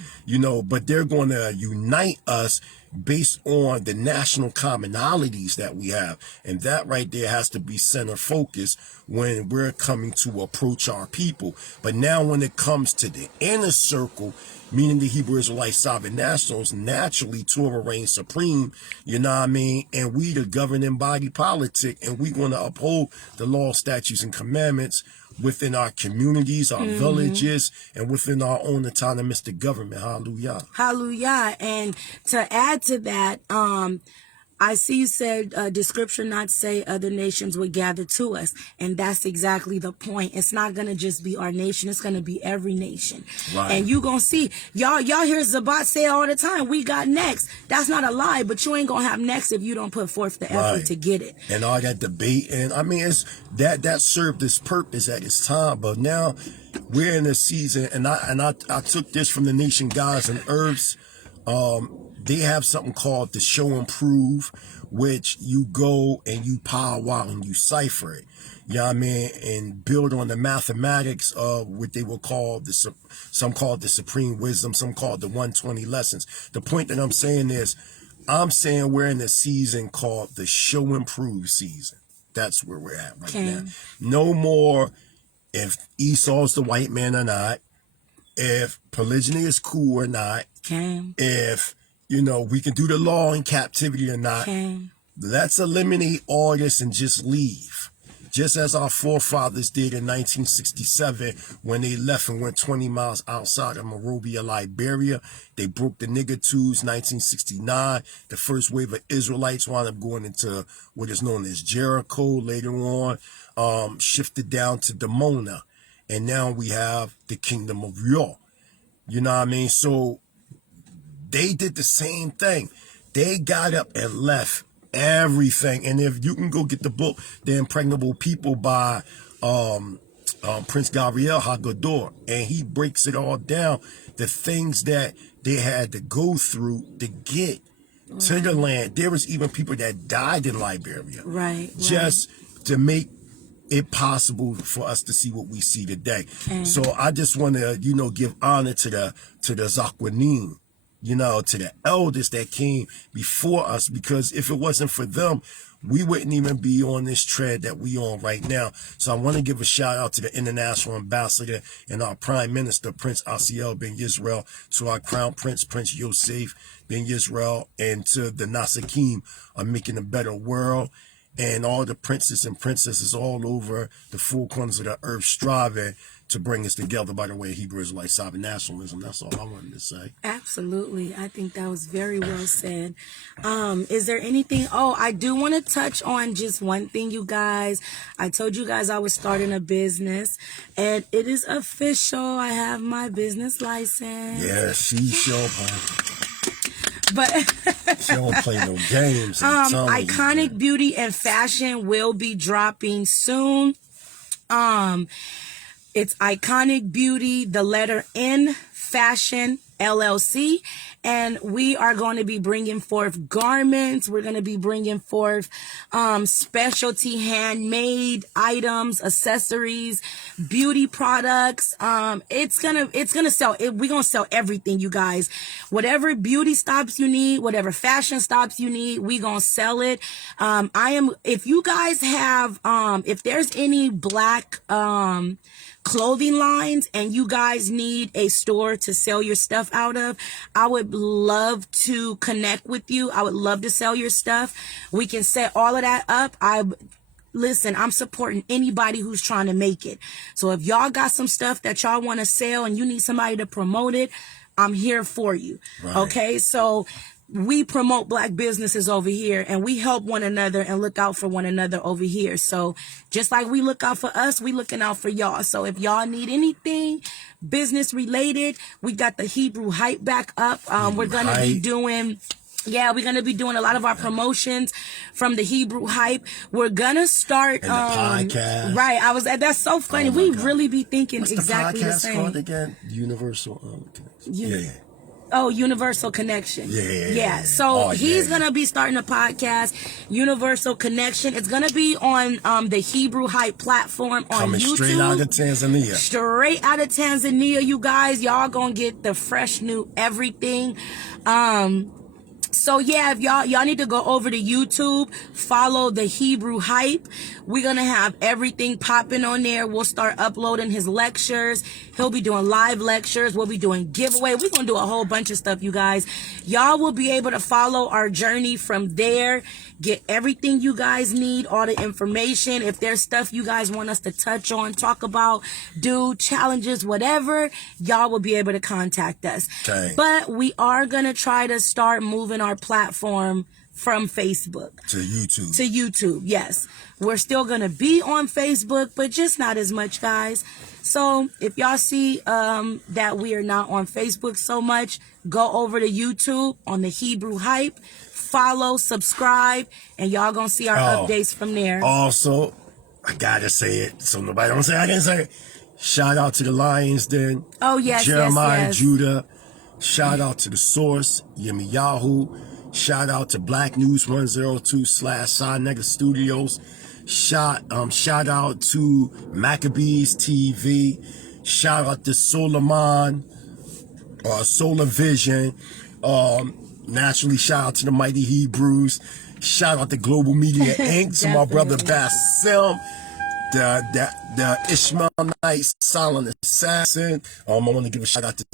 but they're going to unite us based on the national commonalities that we have. And that right there has to be center focus when we're coming to approach our people. But now when it comes to the inner circle, meaning the Hebrew Israelite sovereign nationals, naturally Torah reigns supreme, you know what I mean? And we the governing body politic, and we're going to uphold the law, statutes, and commandments within our communities, our villages, and within our own autonomous government. Hallelujah. Hallelujah. And to add to that, I see you said, did scripture not say other nations would gather to us? And that's exactly the point. It's not going to just be our nation. It's going to be every nation. Right. And you going to see, y'all hear Zabat say all the time, we got next. That's not a lie, but you ain't going to have next if you don't put forth the effort to get it. And all that debate. And I mean, it's that served its purpose at its time. But now we're in a season, and I took this from the Nation Gods and Herbs They have something called the show and prove, which you go and you powwow and you cipher it. You know what I mean? And build on the mathematics of what they will call some call it the supreme wisdom, some call it the 120 lessons. The point that I'm saying is, I'm saying we're in a season called the show and prove season. That's where we're at right now. No more if Esau's the white man or not, if polygyny is cool or not, if, you know, we can do the law in captivity or not. Let's eliminate all this and just leave. Just as our forefathers did in 1967 when they left and went 20 miles outside of Monrovia, Liberia. They broke the nigger tubes. 1969. The first wave of Israelites wound up going into what is known as Jericho later on, shifted down to Dimona. And now we have the kingdom of York. You know what I mean? So they did the same thing. They got up and left everything. And if you can go get the book, The Impregnable People by Prince Gabriel Hagedorn, and he breaks it all down, the things that they had to go through to get to the land. There was even people that died in Liberia. Just to make it possible for us to see what we see today. So I just want to, you know, give honor to the Zakwanim, you know, to the elders that came before us, because if it wasn't for them, we wouldn't even be on this tread that we on right now. So I want to give a shout out to the international ambassador and our prime minister, Prince Asiel Ben Yisrael, to our crown prince, Prince Yosef Ben Yisrael, and to the Nasakim of making a better world, and all the princes and princesses all over the four corners of the earth striving to bring us together by the way of Hebrew Israelite sovereign nationalism. That's all I wanted to say. Absolutely. I think that was very well said. Is there anything? Oh, I do want to touch on just one thing, you guys. I told you guys I was starting a business, and it is official. I have my business license. Yeah, she sure. But she don't play no games. Iconic Beauty and Fashion will be dropping soon. It's Iconic Beauty, the letter N, Fashion, LLC. And we are going to be bringing forth garments. We're going to be bringing forth specialty handmade items, accessories, beauty products. It's gonna sell. We're gonna sell everything, you guys. Whatever beauty stops you need, whatever fashion stops you need, we gonna sell it. If you guys have, if there's any black clothing lines and you guys need a store to sell your stuff out of, I would love to connect with you. I would love to sell your stuff. We can set all of that up. Listen, I'm supporting anybody who's trying to make it. So if y'all got some stuff that y'all want to sell and you need somebody to promote it, I'm here for you. Okay, so we promote black businesses over here, and we help one another and look out for one another over here. So just like we look out for us, we looking out for y'all. So if y'all need anything business related, we got the Hebrew Hype back up. We're going to be doing... Yeah, we're going to be doing a lot of our promotions from the Hebrew Hype. We're going to start... And the podcast. Right. That's so funny. We really be thinking exactly the same. What's the podcast called again? Universal... Universal Connection. Yeah. So he's going to be starting a podcast, Universal Connection. It's going to be on the Hebrew Hype platform on Coming YouTube. Straight out of Tanzania. Straight out of Tanzania, you guys. Y'all going to get the fresh new everything. So yeah, if y'all need to go over to YouTube, follow the Hebrew Hype. We're going to have everything popping on there. We'll start uploading his lectures. He'll be doing live lectures. We'll be doing giveaway. We're going to do a whole bunch of stuff, you guys. Y'all will be able to follow our journey from there. Get everything you guys need, all the information. If there's stuff you guys want us to touch on, talk about, do challenges, whatever, y'all will be able to contact us. Okay. But we are going to try to start moving our platform from Facebook to YouTube. To YouTube, yes. We're still going to be on Facebook, but just not as much, guys. So if y'all see that we are not on Facebook so much, go over to YouTube on the Hebrew Hype. Follow, subscribe, and y'all gonna see our updates from there. Also, I gotta say it so nobody don't say I didn't say it. Shout out to the Lions Den. Oh, yes, Jeremiah, yes. Judah, Shout out to The Source, Yemi Yahoo. Shout out to Black News 102/Side Nigga Studios. Shout out to Maccabees TV. Shout out to Solomon, Solar Vision. Naturally, shout out to the Mighty Hebrews. Shout out to Global Media Inc. to my brother Basim, the Ishmaelite silent assassin. I want to give a shout out to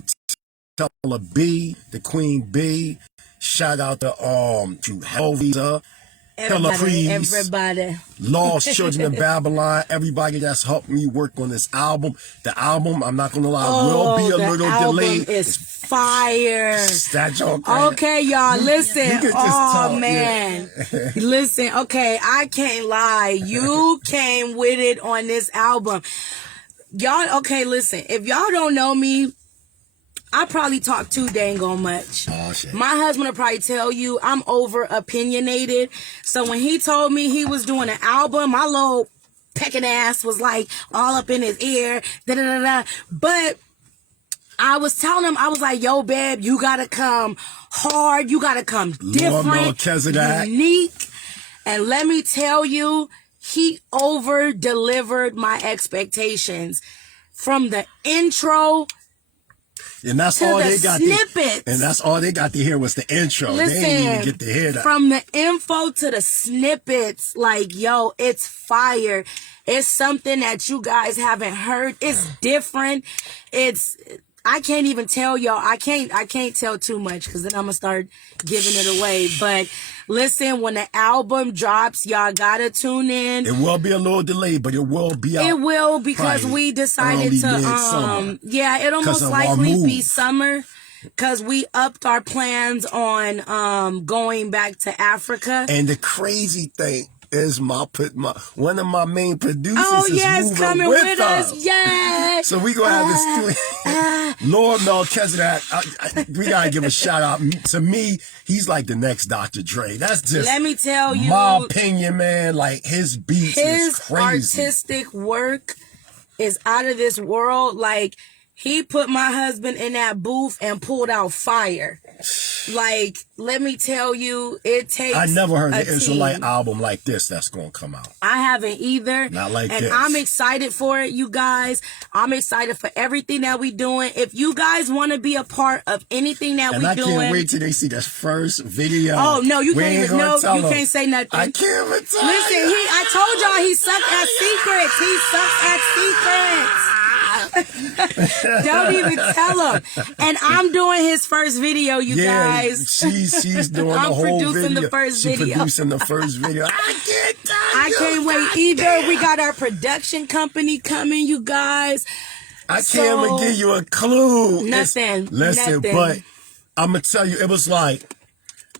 Teller B, the Queen B. Shout out to Hellraiser, everybody, Lost Children of Babylon, everybody that's helped me work on this album. The album, I'm not gonna lie, will be a little delayed. It's fire. That okay, y'all, listen. Tell, man. Yeah. Listen, okay, I can't lie. You came with it on this album. Y'all, okay, listen. If y'all don't know me, I probably talk too dang on much. Oh, shit. My husband will probably tell you I'm over opinionated. So when he told me he was doing an album, my little pecking ass was like all up in his ear. But I was telling him, I was like, yo, babe, you gotta come hard. You gotta come different, unique. And let me tell you, he over delivered my expectations from the intro. And that's all they got. Snippets. And that's all they got to hear was the intro. Listen, they didn't even get to hear that. From the info to the snippets, like, yo, it's fire. It's something that you guys haven't heard. It's different. I can't even tell y'all. I can't tell too much because then I'm gonna start giving it away. But listen, when the album drops, y'all gotta tune in. It will be a little delayed, but it will be out. It will, because we decided to it'll most likely be summer, because we upped our plans on going back to Africa. And the crazy thing is one of my main producers is coming with us. Yes. So we gonna have this Lord Melchizedek. We gotta give a shout out to me. He's like the next Dr. Dre. That's just, let me tell you, my opinion, man. Like, his beats is crazy. His artistic work is out of this world. Like, he put my husband in that booth and pulled out fire. Like, let me tell you, it takes I never heard an Israelite album like this that's going to come out. I haven't either. Not like this. And I'm excited for it, you guys. I'm excited for everything that we're doing. If you guys want to be a part of anything that we're doing. And I can't wait till they see this first video. Oh, no, you can't even, you can't say nothing. I can't even tell Listen, I told y'all he sucks at secrets. He sucks at secrets. Don't even tell him. And I'm doing his first video, you guys. She's doing the whole video. I'm producing the first video. She's producing the first video. I can't wait either. We got our production company coming, you guys. I can't even give you a clue. Nothing. Listen, but I'm going to tell you, it was like,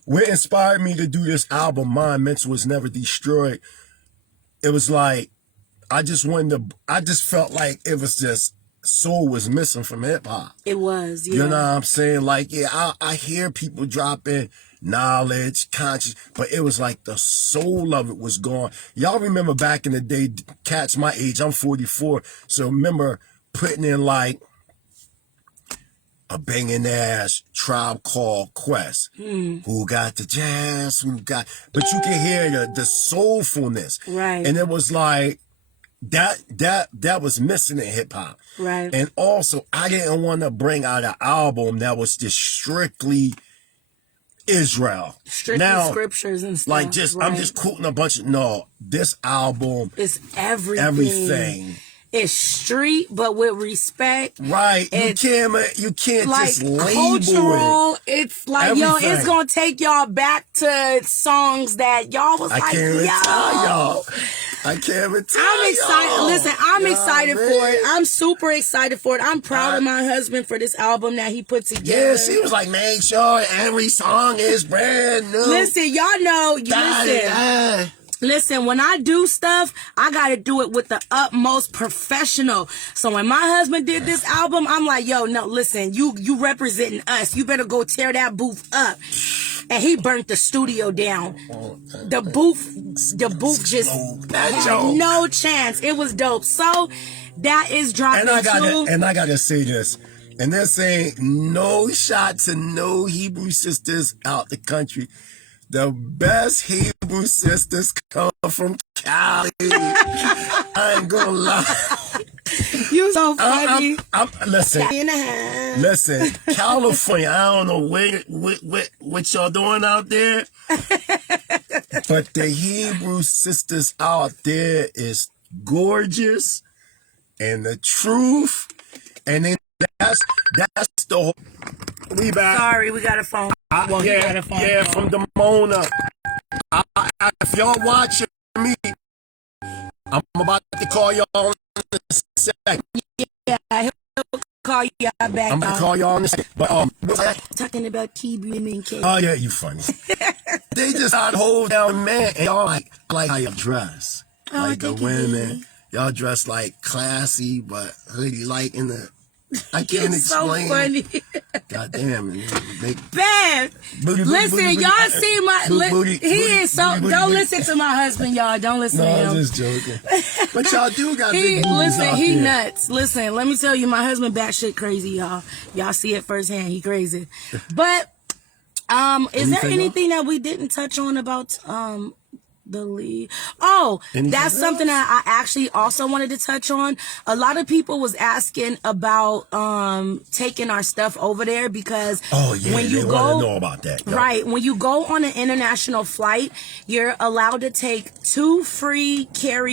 what inspired me to do this album, Mind Mental Was Never Destroyed, it was like, I just felt like it was just, soul was missing from hip hop. It was, yeah. You know what I'm saying? Like, yeah, I hear people dropping knowledge, conscious, but it was like the soul of it was gone. Y'all remember back in the day, cats my age, I'm 44, so remember putting in like a banging ass Tribe Called Quest. Who got the jazz, but you can hear the soulfulness. Right. And it was like, that was missing in hip hop. Right. And also, I didn't want to bring out an album that was just strictly Israel. Strictly scriptures and stuff. Like, I'm just quoting a bunch of, this album is everything. Everything. It's street, but with respect. Right. You can't like just label cultural, it. It's like, everything. It's going to take y'all back to songs that y'all was like, can't even tell y'all. I can't even tell I'm excited. Y'all. Listen, I'm excited for it. I'm super excited for it. I'm proud of my husband for this album that he put together. Yeah, she was like, make sure every song is brand new. Listen, y'all know, Listen, when I do stuff, I got to do it with the utmost professional. So when my husband did this album, I'm like, yo, no, listen, you representing us. You better go tear that booth up. And he burnt the studio down. The booth just had no chance. It was dope. So that is dropping and I gotta say this. And they're saying no shot to no Hebrew sisters out the country. The best Hebrew sisters come from Cali. I ain't gonna lie. You so funny. Listen, California, I don't know what y'all doing out there, but the Hebrew sisters out there is gorgeous and the truth. And then that's the whole. We back. Sorry, we got a phone. Yeah, from the Mona. If y'all watching me, I'm about to call y'all in a second. Yeah, he'll call y'all back. I'm gonna call y'all in a second. But talking about Hebrew and cake. Oh yeah, you funny. They just hold down, man. And y'all like how y'all dress. Like the women, y'all dress like classy, but hoodie like in the. I can't explain. So funny. God damn it. Bad. Listen, y'all see my... He is so... Don't listen to my husband, y'all. Don't listen to him. No, I'm just joking. But y'all do got big listen, he nuts. Listen, let me tell you, my husband batshit crazy, y'all. Y'all see it firsthand. He crazy. But, is there anything that we didn't touch on about... the lead. Oh, that's something that I actually also wanted to touch on. A lot of people was asking about taking our stuff over there because when you go, know about that. Yep. Right, when you go on an international flight, you're allowed to take 2 free checked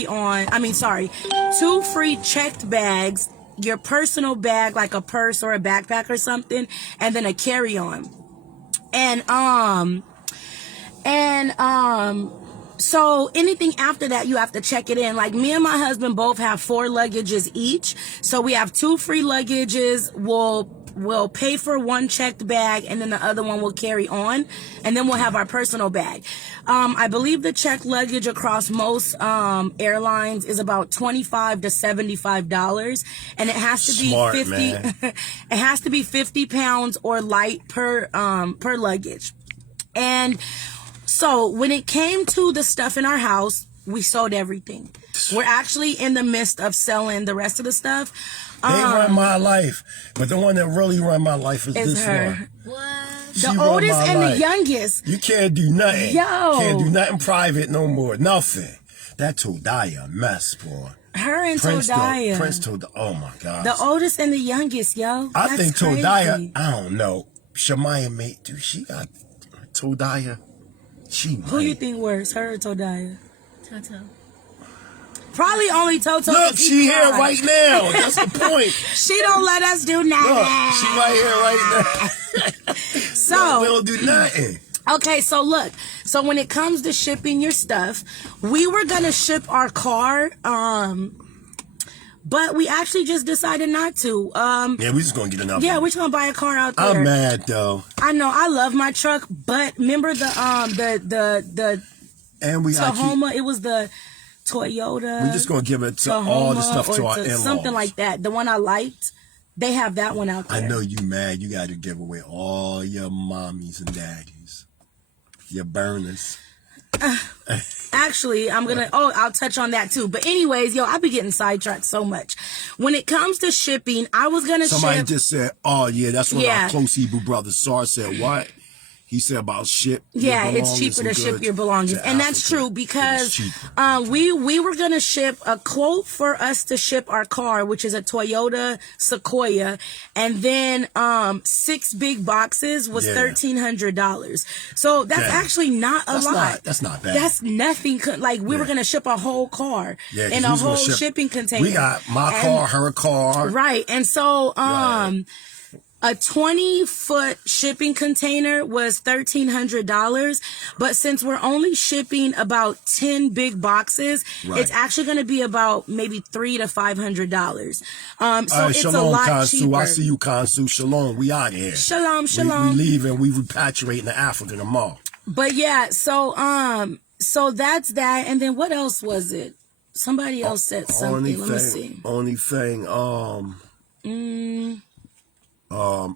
bags, your personal bag like a purse or a backpack or something, and then a carry-on. So anything after that, you have to check it in. Like me and my husband both have 4 luggages each. So we have 2 free luggages. We'll pay for 1 checked bag and then the other one will carry on. And then we'll have our personal bag. I believe the checked luggage across most airlines is about $25 to $75. And it has to be 50. It has to be 50 pounds or light per luggage. And so when it came to the stuff in our house, we sold everything. We're actually in the midst of selling the rest of the stuff. They run my life, but the one that really run my life is this her. one. What? The oldest and the youngest. You can't do nothing. Yo. Can't do nothing private no more. Nothing. That Todiah mess, boy. Her and Todiah. Prince Todiah. Oh my God. The oldest and the youngest, yo. I think Todiah. I don't know. Shemaiah mate, dude. She got Todiah. Who you think worse, her or Todiah? Toto. Probably only Toto. Look, she here right now. That's the point. She don't let us do nothing. Look, she right here right now. So we don't do nothing. Okay, so look. So when it comes to shipping your stuff, we were gonna ship our car. But we actually just decided not to. Yeah, we're just gonna get another. Yeah, we're just gonna buy a car out there. I'm mad though. I know, I love my truck, but remember the and we Tahoma. It was the Toyota. We're just gonna give it to Tahoma, all the stuff to our in-laws. Something like that. The one I liked, they have that one out there. I know you mad. You got to give away all your mommies and daddies, your burners. Actually, I'll touch on that too. But anyways, I'll be getting sidetracked so much. When it comes to shipping, I was going to ship. Somebody just said, oh yeah, that's what our close Hebrew brother Shar said. What? He said about ship. Yeah, it's cheaper to ship your belongings. And that's true because we were going to ship a quote for us to ship our car, which is a Toyota Sequoia. And then 6 big boxes was $1,300. So that's actually not a lot. That's not bad. That's nothing. Like we were going to ship a whole car in a whole shipping container. We got my car, her car. Right. And so a 20-foot shipping container was $1,300, but since we're only shipping about 10 big boxes, it's actually going to be about maybe $300 to $500. So it's shalom, a lot Kansu. cheaper. I see you, Kansu. Shalom. We out here. Shalom, shalom. We leaving. We repatriating to Africa tomorrow. But yeah, so that's that. And then what else was it? Somebody else said something. Let me see. Only thing.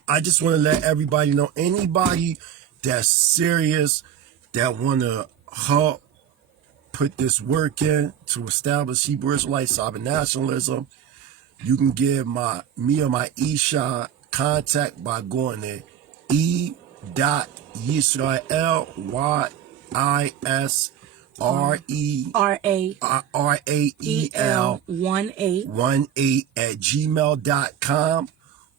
I just want to let everybody know, anybody that's serious, that want to help put this work in to establish Hebrew Israelite sovereign nationalism, you can give me or my Isha contact by going to e.Yisrael, Yisrael 18 at gmail.com,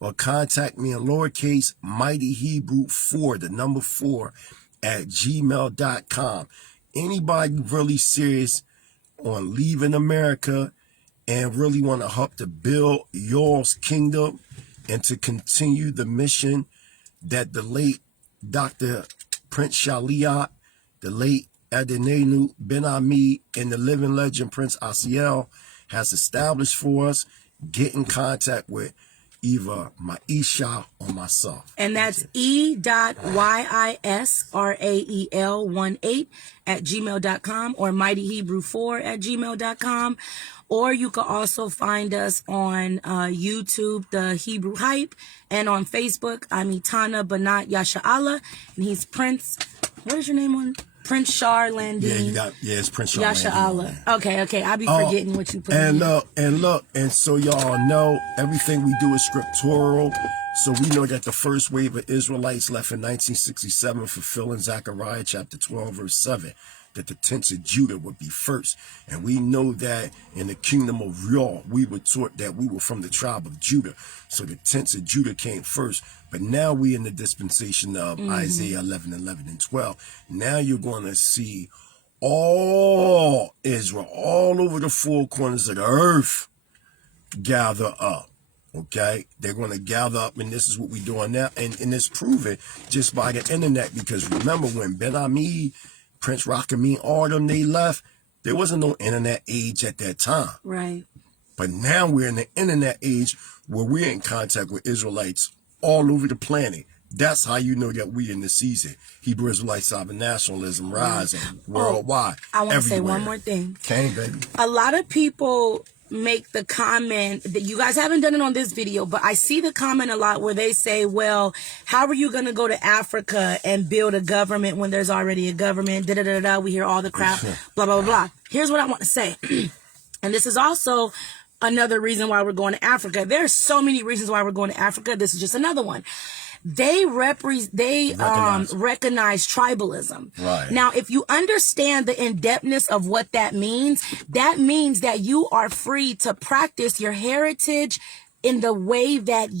or contact me in lowercase mighty Hebrew 4, the number 4, at gmail.com. Anybody really serious on leaving America and really want to help to build yours kingdom and to continue the mission that the late Dr. Prince Shaliat, the late Adenenu Ben Ami, and the living legend Prince Asiel has established for us, get in contact with either Maisha or myself. And that's e.Yisrael 18 at gmail.com or Mighty Hebrew 4 at gmail.com. Or you can also find us on YouTube, The Hebrew Hype, and on Facebook, I'm Eitana Banat Yasharahla, and he's Prince. What is your name on? Prince Shar Lan'Diin. Yeah, it's Prince Shar Yasharahla. Okay. I'll be forgetting what you put in. And so y'all know everything we do is scriptural. So we know that the first wave of Israelites left in 1967, fulfilling Zechariah chapter 12, verse 7. That the tents of Judah would be first. And we know that in the kingdom of Yah, we were taught that we were from the tribe of Judah. So the tents of Judah came first. But now we in the dispensation of Isaiah 11 and 12. Now you're going to see all Israel, all over the four corners of the earth, gather up. Okay, they're going to gather up, and this is what we're doing now. And it's proven just by the internet, because remember when Ben Ami, Prince Rakameen, all them, they left, there wasn't no internet age at that time. Right. But now we're in the internet age where we're in contact with Israelites all over the planet. That's how you know that we in the season. Hebrew Israelite sovereign nationalism rising worldwide. I want to say everywhere. one more thing. Okay, baby. A lot of people make the comment that you guys haven't done it on this video, but I see the comment a lot where they say, well, how are you going to go to Africa and build a government when there's already a government? We hear all the crap, blah, blah, blah, blah. Here's what I want to say. And this is also another reason why we're going to Africa. There's so many reasons why we're going to Africa. This is just another one. They recognize tribalism. Right. Now, if you understand the in-depthness of what that means that you are free to practice your heritage in the way that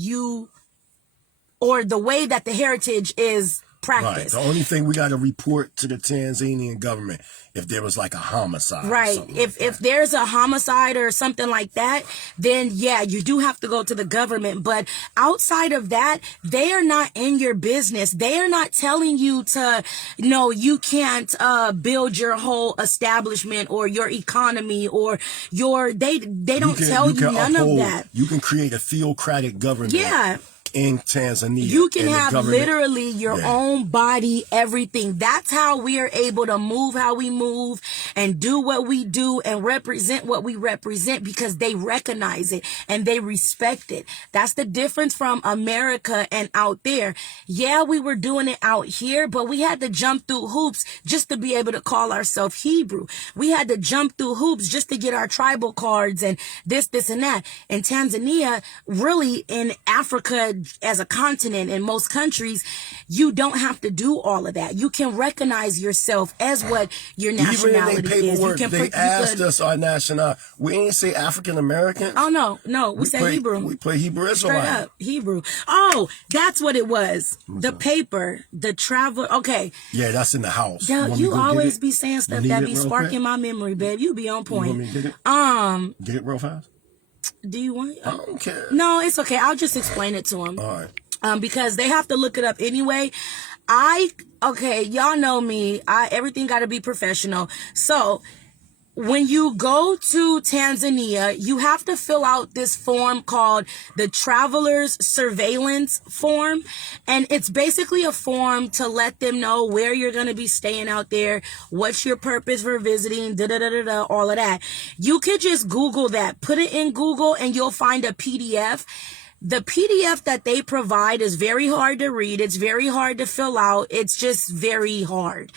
the heritage is practiced. Right. The only thing we got to report to the Tanzanian government if there was like a homicide. Right. If there's a homicide or something like that, then yeah, you do have to go to the government. But outside of that, they are not in your business. They are not telling you to, no, you can't build your whole establishment or your economy or they don't tell you none of that. You can create a theocratic government. Yeah. In Tanzania. You can have literally your own body, everything. That's how we are able to move how we move and do what we do and represent what we represent, because they recognize it and they respect it. That's the difference from America and out there. Yeah, we were doing it out here, but we had to jump through hoops just to be able to call ourselves Hebrew. We had to jump through hoops just to get our tribal cards and this, and that. In Tanzania, really in Africa, as a continent in most countries, you don't have to do all of that. You can recognize yourself as what your nationality is. They asked us our nationality. We ain't say African American. Oh no, we said Hebrew. We play Hebrew Israelite. Straight up Hebrew. Oh, that's what it was. The paper, the travel. Okay. Yeah, that's in the house. You always be saying stuff that be sparking my memory, babe. You be on point. You want me to get it? Get it real fast. Do you want? I don't care. No, it's okay. I'll just explain it to them. All right. Because they have to look it up anyway. Y'all know me. Everything got to be professional. So when you go to Tanzania, you have to fill out this form called the Traveler's Surveillance Form. And it's basically a form to let them know where you're going to be staying out there, what's your purpose for visiting, all of that. You could just Google that, put it in Google, and you'll find a PDF. The PDF that they provide is very hard to read. It's very hard to fill out. It's just very hard.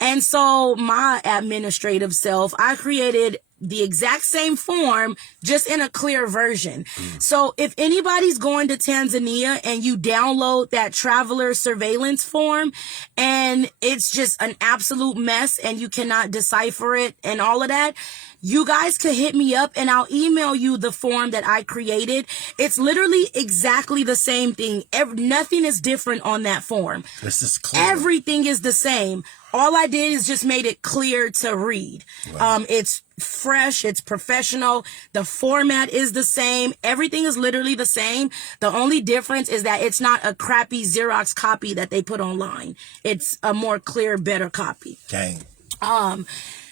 And so my administrative self, I created the exact same form, just in a clear version. So if anybody's going to Tanzania and you download that traveler surveillance form and it's just an absolute mess and you cannot decipher it and all of that, you guys could hit me up and I'll email you the form that I created. It's literally exactly the same thing. Nothing is different on that form. This is clear. Everything is the same. All I did is just made it clear to read. Wow. It's fresh. It's professional. The format is the same. Everything is literally the same. The only difference is that it's not a crappy Xerox copy that they put online. It's a more clear, better copy. Okay.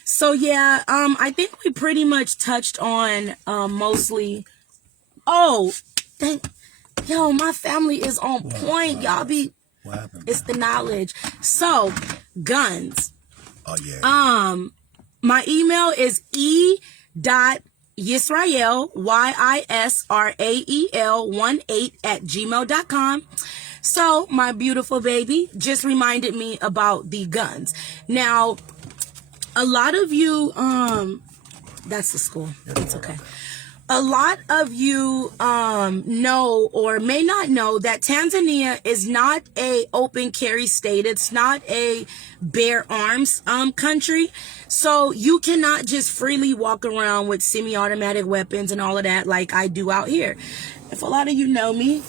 So yeah, I think we pretty much touched on mostly. Oh, my family is on point. Y'all be. What happened? It's the knowledge. So, guns. Oh yeah. My email is e.yisrael, YISRAEL18 So, my beautiful baby just reminded me about the guns. Now, a lot of you, that's the school. It's okay. A lot of you know or may not know that Tanzania is not a open carry state. It's not a bear arms country. So you cannot just freely walk around with semi-automatic weapons and all of that like I do out here. If a lot of you know me,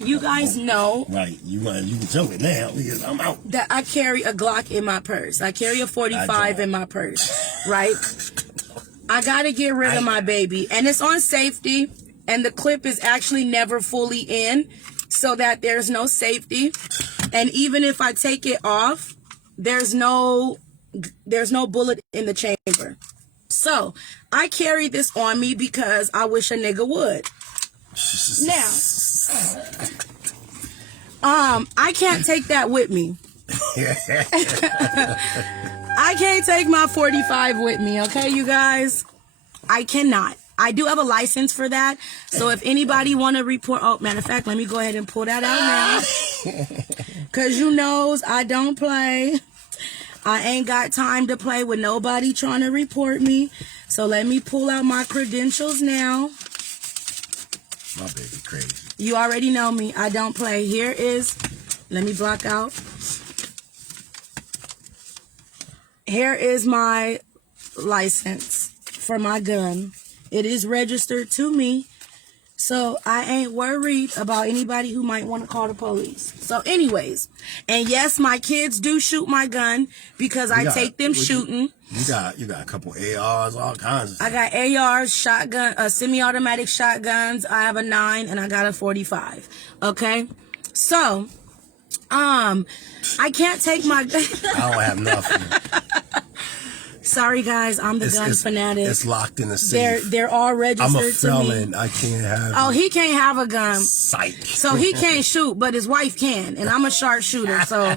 you guys know. Right. You can tell it now because I'm out. That I carry a Glock in my purse. I carry a 45 in my purse. Right? I got to get rid of my baby. And it's on safety. And the clip is actually never fully in. So that there's no safety. And even if I take it off, there's no bullet in the chamber. So I carry this on me because I wish a nigga would. Now, I can't take that with me. I can't take my 45 with me, okay, you guys? I cannot. I do have a license for that. So if anybody want to report, oh, matter of fact, let me go ahead and pull that out now. Because you knows I don't play. I ain't got time to play with nobody trying to report me. So let me pull out my credentials now. My baby crazy. You already know me. I don't play. Here is, let me block out. Here is my license for my gun. It is registered to me. So I ain't worried about anybody who might want to call the police. So anyways, and yes, my kids do shoot my gun because I take them shooting. You got a couple ARs, all kinds of stuff. I got ARs, shotgun, semi-automatic shotguns. I have a 9 and I got a 45. Okay? So, I can't take my gun. I don't have nothing. Sorry, guys. I'm the gun fanatic. It's locked in the safe. They're all registered to me. I'm a felon. I can't have. Oh, he can't have a gun. Psych. So he can't shoot, but his wife can, and I'm a sharpshooter. So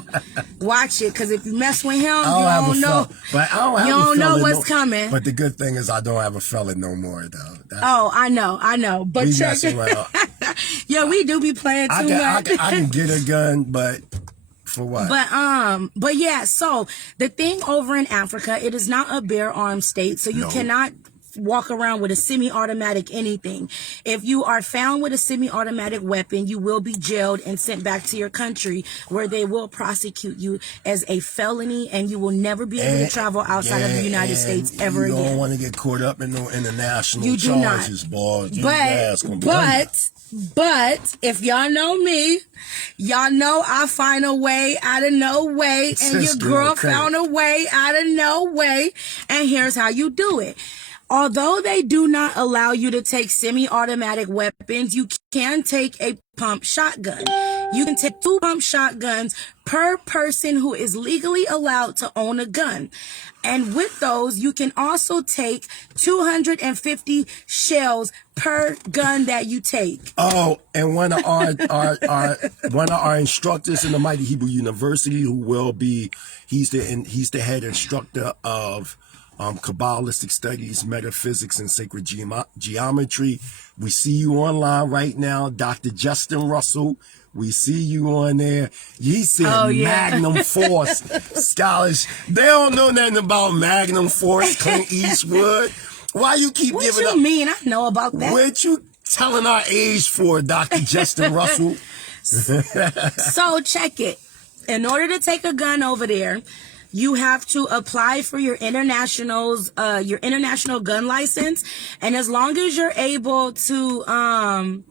watch it, because if you mess with him, you don't know. But I don't have you don't know what's coming. But the good thing is I don't have a felon no more, though. I know. But check it. Yeah, we do be playing too much. I can get a gun, but. For what? But yeah, so the thing over in Africa, it is not a bear arms state, so you cannot walk around with a semi-automatic anything. If you are found with a semi-automatic weapon, you will be jailed and sent back to your country, where they will prosecute you as a felony, and you will never be able to travel outside of the United States ever again. You don't want to get caught up in the international charges, boy. But if y'all know me, y'all know I find a way out of no way, and your girl found a way out of no way, and here's how you do it. Although they do not allow you to take semi-automatic weapons, you can take a pump shotgun. You can take 2 pump shotguns per person who is legally allowed to own a gun. And with those, you can also take 250 shells per gun that you take. Oh, and one of our instructors in the Mighty Hebrew University, who will be, he's the head instructor of Kabbalistic studies, metaphysics, and sacred geometry. We see you online right now, Dr. Justin Russell. We see you on there. He said Magnum Force Scholars. They don't know nothing about Magnum Force, Clint Eastwood. Why you keep giving up? What you mean? I know about that. What you telling our age for, Dr. Justin Russell? So check it. In order to take a gun over there, you have to apply for your international gun license, and as long as you're able to own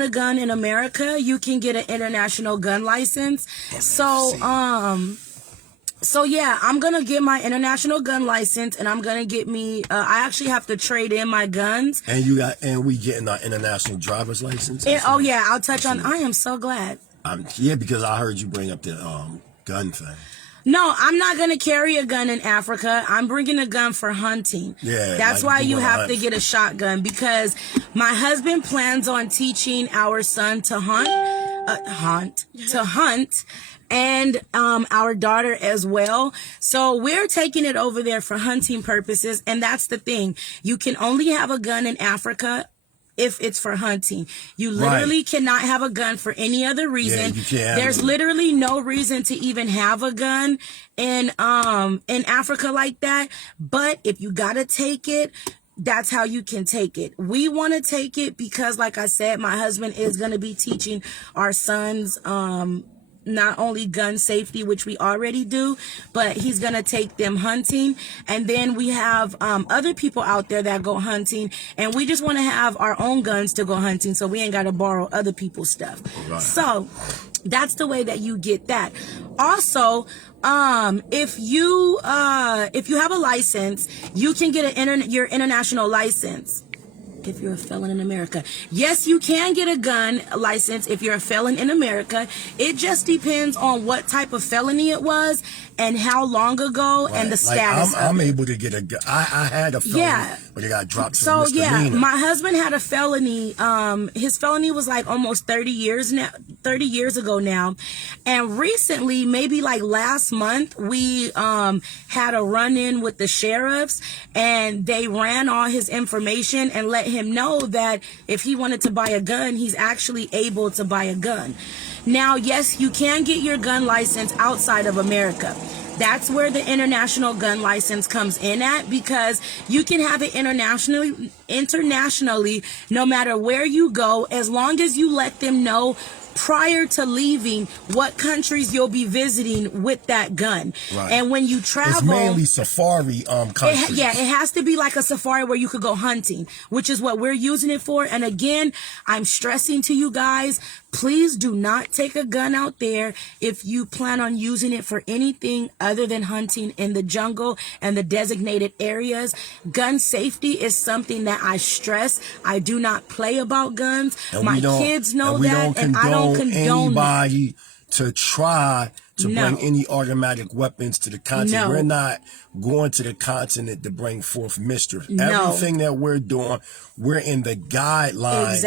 a gun in America, you can get an international gun license. So yeah, I'm going to get my international gun license, and I'm going to get me, I actually have to trade in my guns. And we getting our international driver's license? Oh yeah, I'll touch on, I am so glad. Yeah, because I heard you bring up the gun thing. No, I'm not going to carry a gun in Africa. I'm bringing a gun for hunting. Yeah, that's why you have to get a shotgun, because my husband plans on teaching our son to hunt, and our daughter as well. So we're taking it over there for hunting purposes, and that's the thing. You can only have a gun in Africa if it's for hunting. You literally cannot have a gun for any other reason. There's literally no reason to even have a gun in Africa like that. But if you gotta take it, that's how you can take it. We want to take it because, like I said, my husband is going to be teaching our sons not only gun safety, which we already do, but he's going to take them hunting. And then we have other people out there that go hunting, and we just want to have our own guns to go hunting, so we ain't got to borrow other people's stuff. Right. So that's the way that you get that. Also, if you have a license, you can get your international license. If you're a felon in America. Yes, you can get a gun license if you're a felon in America. It just depends on what type of felony it was and how long ago and the status of I'm able to get a gun. I had a felony, but it got dropped to misdemeanor. My husband had a felony. His felony was like almost 30 years ago now. And recently, maybe like last month, we had a run-in with the sheriffs, and they ran all his information and let him know that if he wanted to buy a gun, he's actually able to buy a gun. Now, yes, you can get your gun license outside of America. That's where the international gun license comes in at, because you can have it internationally, no matter where you go, as long as you let them know prior to leaving what countries you'll be visiting with that gun. Right. And when you travel, it's mainly safari countries. It has to be like a safari where you could go hunting, which is what we're using it for. And again, I'm stressing to you guys, please do not take a gun out there if you plan on using it for anything other than hunting in the jungle and the designated areas. Gun safety is something that I stress. I do not play about guns. My kids know that, and I don't condone anybody to try to bring any automatic weapons to the continent. We're not going to the continent to bring forth mischief. Everything that we're doing, we're in the guidelines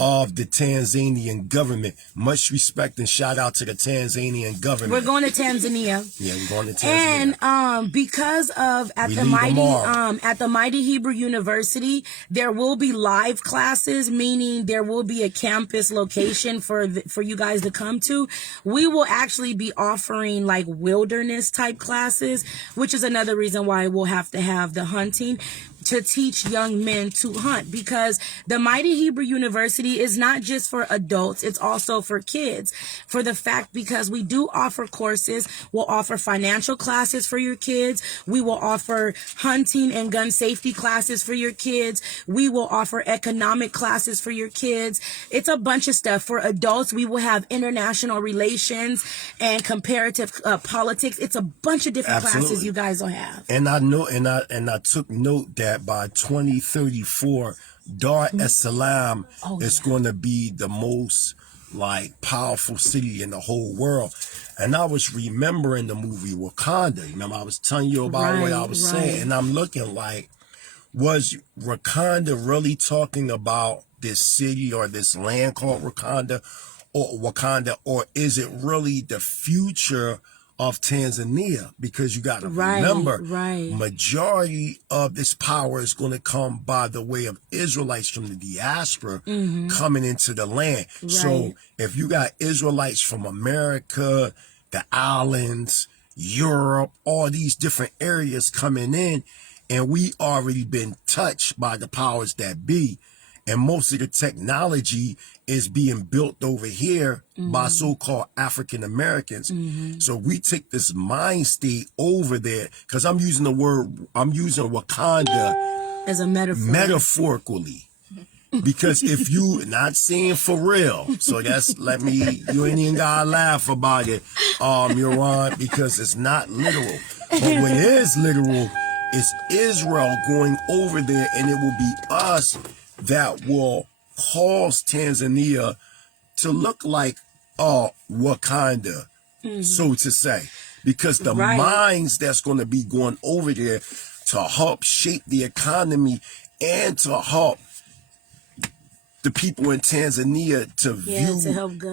of the Tanzanian government. Much respect and shout out to the Tanzanian government. We're going to Tanzania. Yeah, we're going to Tanzania. And because of at the Mighty Hebrew University, there will be live classes, meaning there will be a campus location for you guys to come to. We will actually be offering like wilderness type classes, which is another reason why we'll have to have the hunting, to teach young men to hunt, because the Mighty Hebrew University is not just for adults, it's also for kids. For the fact, because we do offer courses, we'll offer financial classes for your kids, we will offer hunting and gun safety classes for your kids, we will offer economic classes for your kids. It's a bunch of stuff. For adults, we will have international relations and comparative politics. It's a bunch of different classes you guys will have. And I know, and I took note that by 2034, Dar es Salaam is going to be the most powerful city in the whole world. And I was remembering the movie Wakanda. Remember, I was telling you about what I was saying, and I'm looking like, was Wakanda really talking about this city or this land called Wakanda, or is it really the future of Tanzania, because you got to remember, majority of this power is going to come by the way of Israelites from the diaspora coming into the land. So if you got Israelites from America, the islands, Europe, all these different areas coming in, and we already been touched by the powers that be, and most of the technology is being built over here by so-called African Americans. So we take this mind state over there, because I'm using Wakanda as a metaphor. Metaphorically. Because if you not saying for real, so that's, you ain't even gotta laugh about it, Yaron, because it's not literal. But what is literal is Israel going over there, and it will be us that will cause Tanzania to look like Wakanda, so to say. Because the minds that's going to be going over there to help shape the economy and to help the people in Tanzania to view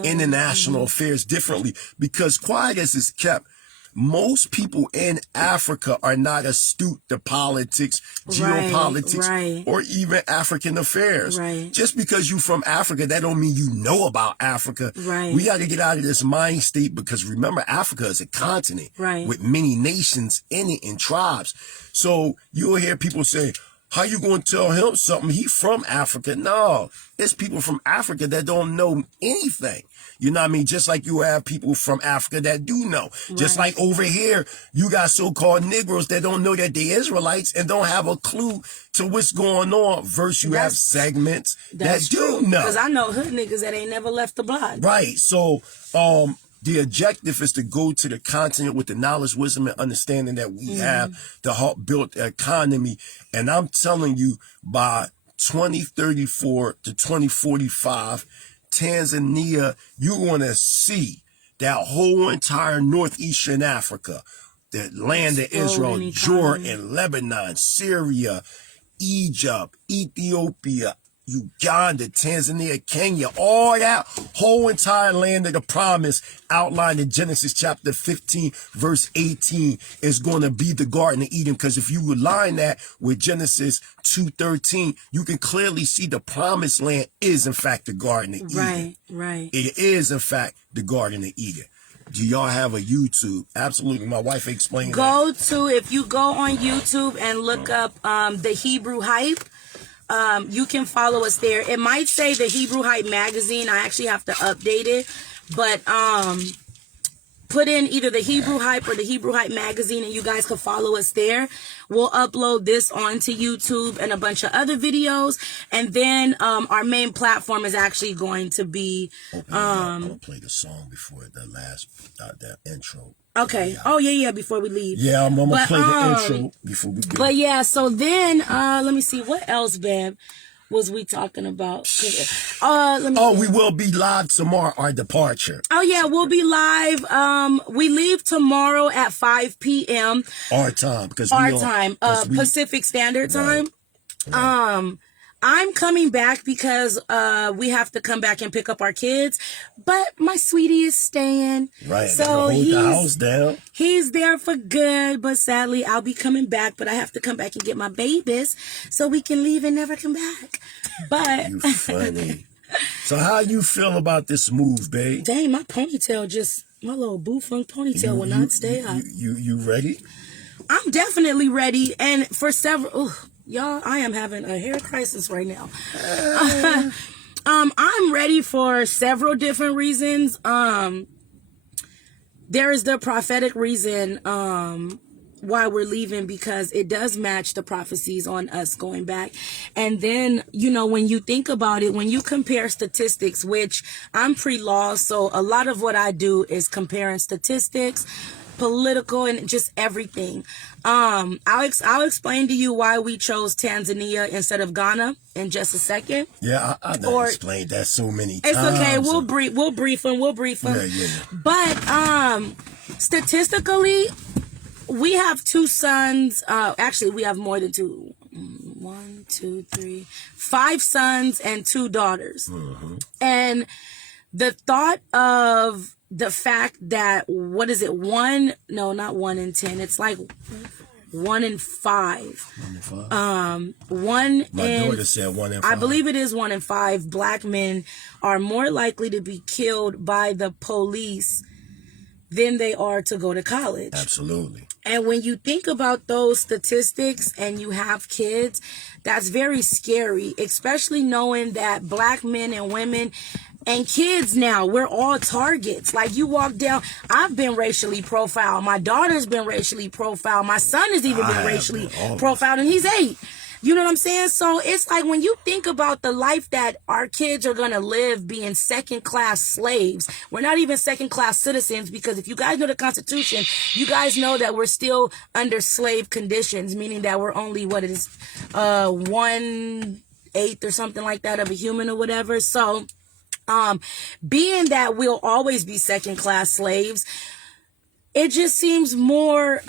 international affairs differently. Because quiet as it's kept, most people in Africa are not astute to politics, geopolitics, or even African affairs. Just because you from Africa, that don't mean you know about Africa. We got to get out of this mind state, because remember, Africa is a continent with many nations in it and tribes. So you'll hear people say, how you going to tell him something? He from Africa. No, it's people from Africa that don't know anything. You know what I mean? Just like you have people from Africa that do know. Just like over here, you got so-called Negroes that don't know that they're Israelites and don't have a clue to what's going on, versus you have segments that do know. Because I know hood niggas that ain't never left the block. Right. So, the objective is to go to the continent with the knowledge, wisdom, and understanding that we have to help build the economy. And I'm telling you, by 2034 to 2045, Tanzania, you're going to see that whole entire northeastern Africa, the land of Israel, Jordan, Lebanon, Syria, Egypt, Ethiopia, Uganda, Tanzania, Kenya, all that whole entire land of the promise outlined in Genesis chapter 15, verse 18 is going to be the Garden of Eden. Because if you align that with Genesis 2:13, you can clearly see the promised land is in fact the Garden of Eden. It is in fact the Garden of Eden. Do y'all have a YouTube? Absolutely. My wife explained if you go on YouTube and look up the Hebrew Hype, you can follow us there. It might say the Hebrew Hype magazine. I actually have to update it. But put in either the Hebrew Hype or the Hebrew Hype magazine, and you guys can follow us there. We'll upload this onto YouTube and a bunch of other videos. And then our main platform is actually going to be... I'm going to play the song before the last, that intro. Okay. Oh, yeah, before we leave. Yeah, I'm going to play the intro before we go. But yeah, so then, let me see, what else, babe, was we talking about? We will be live tomorrow, our departure. Oh, yeah, we'll be live. We leave tomorrow at 5 p.m. Our time. Pacific Standard Time. I'm coming back because we have to come back and pick up our kids, but my sweetie is staying. So hold the house down. He's there for good, but sadly I'll be coming back, but I have to come back and get my babies so we can leave and never come back. But you funny. So how you feel about this move, babe? Dang, my little boo-funk ponytail will not stay up. You ready? I'm definitely ready, and for several... Y'all, I am having a hair crisis right now. I'm ready for several different reasons. There is the prophetic reason why we're leaving, because it does match the prophecies on us going back. And then, when you think about it, when you compare statistics, which I'm pre-law, so a lot of what I do is comparing statistics, political, and just everything. I'll explain to you why we chose Tanzania instead of Ghana in just a second. Yeah, I've explained that so many times. It's okay. We'll brief them. Yeah. But statistically, we have two sons. Actually, we have more than two. 1, 2, 3, 5 sons and 2 daughters. And the thought of the fact that, what is it? No, not 1 in 10. It's like 1 in 5. 1 in 5. My daughter said 1 in 5. I believe it is 1 in 5. Black men are more likely to be killed by the police than they are to go to college. Absolutely. And when you think about those statistics and you have kids, that's very scary, especially knowing that black men and women and kids now, we're all targets. Like, you walk down, I've been racially profiled. My daughter's been racially profiled. My son has even been racially profiled, and he's 8. You know what I'm saying? So it's like, when you think about the life that our kids are going to live being second-class slaves, we're not even second-class citizens, because if you guys know the Constitution, you guys know that we're still under slave conditions, meaning that we're only, 1/8 or something like that of a human or whatever. So, being that we'll always be second-class slaves, it just seems more,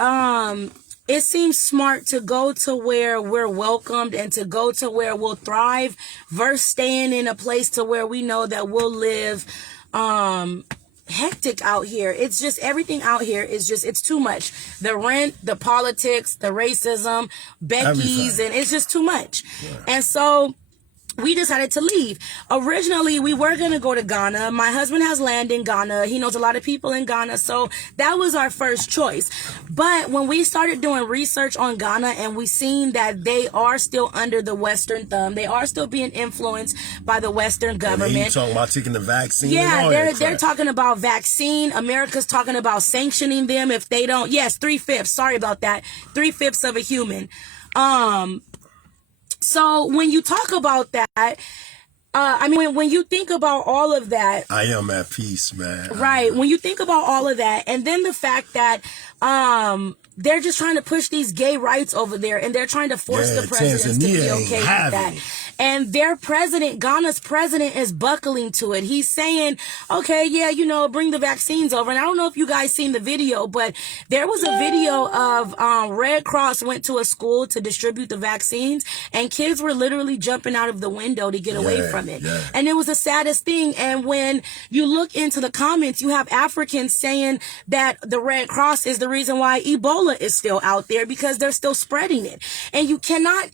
it seems smart to go to where we're welcomed and to go to where we'll thrive versus staying in a place to where we know that we'll live hectic out here. It's just, everything out here is just, it's too much. The rent, the politics, the racism, Becky's, and it's just too much. Yeah. And so we decided to leave. Originally, we were going to go to Ghana. My husband has land in Ghana. He knows a lot of people in Ghana. So that was our first choice. But when we started doing research on Ghana, and we seen that they are still under the Western thumb, they are still being influenced by the Western government. And you talking about taking the vaccine? Yeah, they're talking about vaccine. America's talking about sanctioning them if they don't. Yes, 3/5. Sorry about that. 3/5 of a human. So when you talk about that, when you think about all of that, I am at peace, man. Right. When you think about all of that, and then the fact that they're just trying to push these gay rights over there, and they're trying to force the presidents to be okay with that. And their president, Ghana's president, is buckling to it. He's saying, okay, yeah, bring the vaccines over. And I don't know if you guys seen the video, but there was a video of Red Cross went to a school to distribute the vaccines, and kids were literally jumping out of the window to get away from it. Yeah. And it was the saddest thing. And when you look into the comments, you have Africans saying that the Red Cross is the reason why Ebola is still out there, because they're still spreading it. And you cannot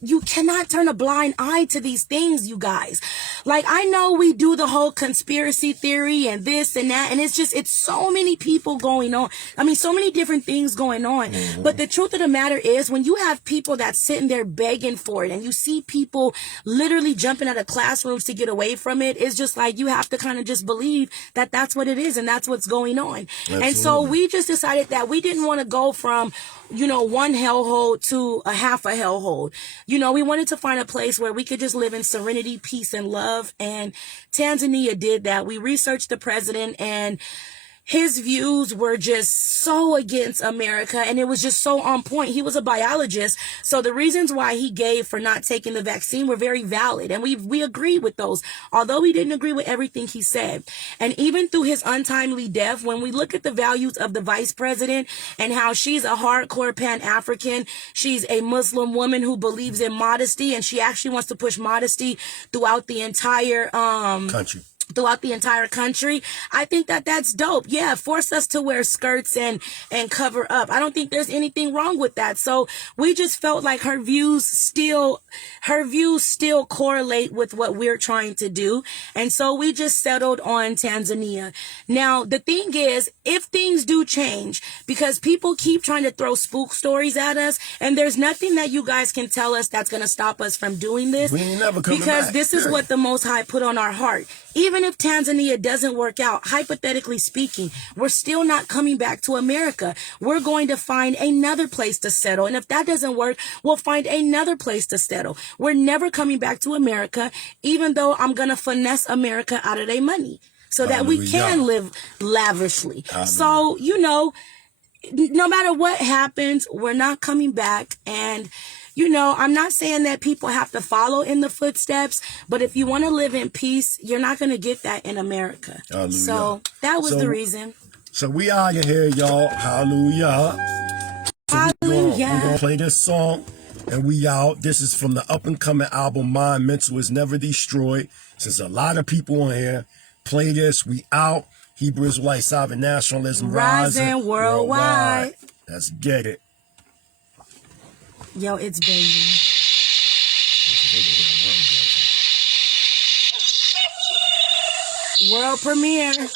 turn a blind eye to these things, you guys. Like, I know we do the whole conspiracy theory and this and that, and it's so many people going on. I mean, so many different things going on. Mm-hmm. But the truth of the matter is, when you have people that's sitting there begging for it, and you see people literally jumping out of classrooms to get away from it, it's just like, you have to kind of just believe that that's what it is, and that's what's going on. Absolutely. And so we just decided that we didn't want to go from, one hellhole to a half a hellhole. We wanted to find a place where we could just live in serenity, peace, and love. And Tanzania did that. We researched the president, and his views were just so against America, and it was just so on point. He was a biologist, so the reasons why he gave for not taking the vaccine were very valid, and we agreed with those, although we didn't agree with everything he said. And even through his untimely death, when we look at the values of the vice president and how she's a hardcore Pan-African, she's a Muslim woman who believes in modesty, and she actually wants to push modesty throughout the entire country. I think that that's dope. Yeah, force us to wear skirts and cover up. I don't think there's anything wrong with that. So we just felt like her views still correlate with what we're trying to do. And so we just settled on Tanzania. Now, the thing is, if things do change, because people keep trying to throw spook stories at us, and there's nothing that you guys can tell us that's going to stop us from doing this, we ain't never coming because back. This is what the Most High put on our heart. Even if Tanzania doesn't work out, hypothetically speaking, we're still not coming back to America. We're going to find another place to settle. And if that doesn't work, we'll find another place to settle. We're never coming back to America, even though I'm going to finesse America out of their money so that we can live lavishly. So, no matter what happens, we're not coming back. And I'm not saying that people have to follow in the footsteps, but if you want to live in peace, you're not going to get that in America. Hallelujah. So that was the reason. So we out of here, y'all. Hallelujah. So we're going to play this song, and we out. This is from the up-and-coming album, Mind Mental Is Never Destroyed. Since a lot of people on here, play this. We out. Hebrew Israelite Sovereign Nationalism rising worldwide. Let's get it. Yo, it's banging. World premiere. To accept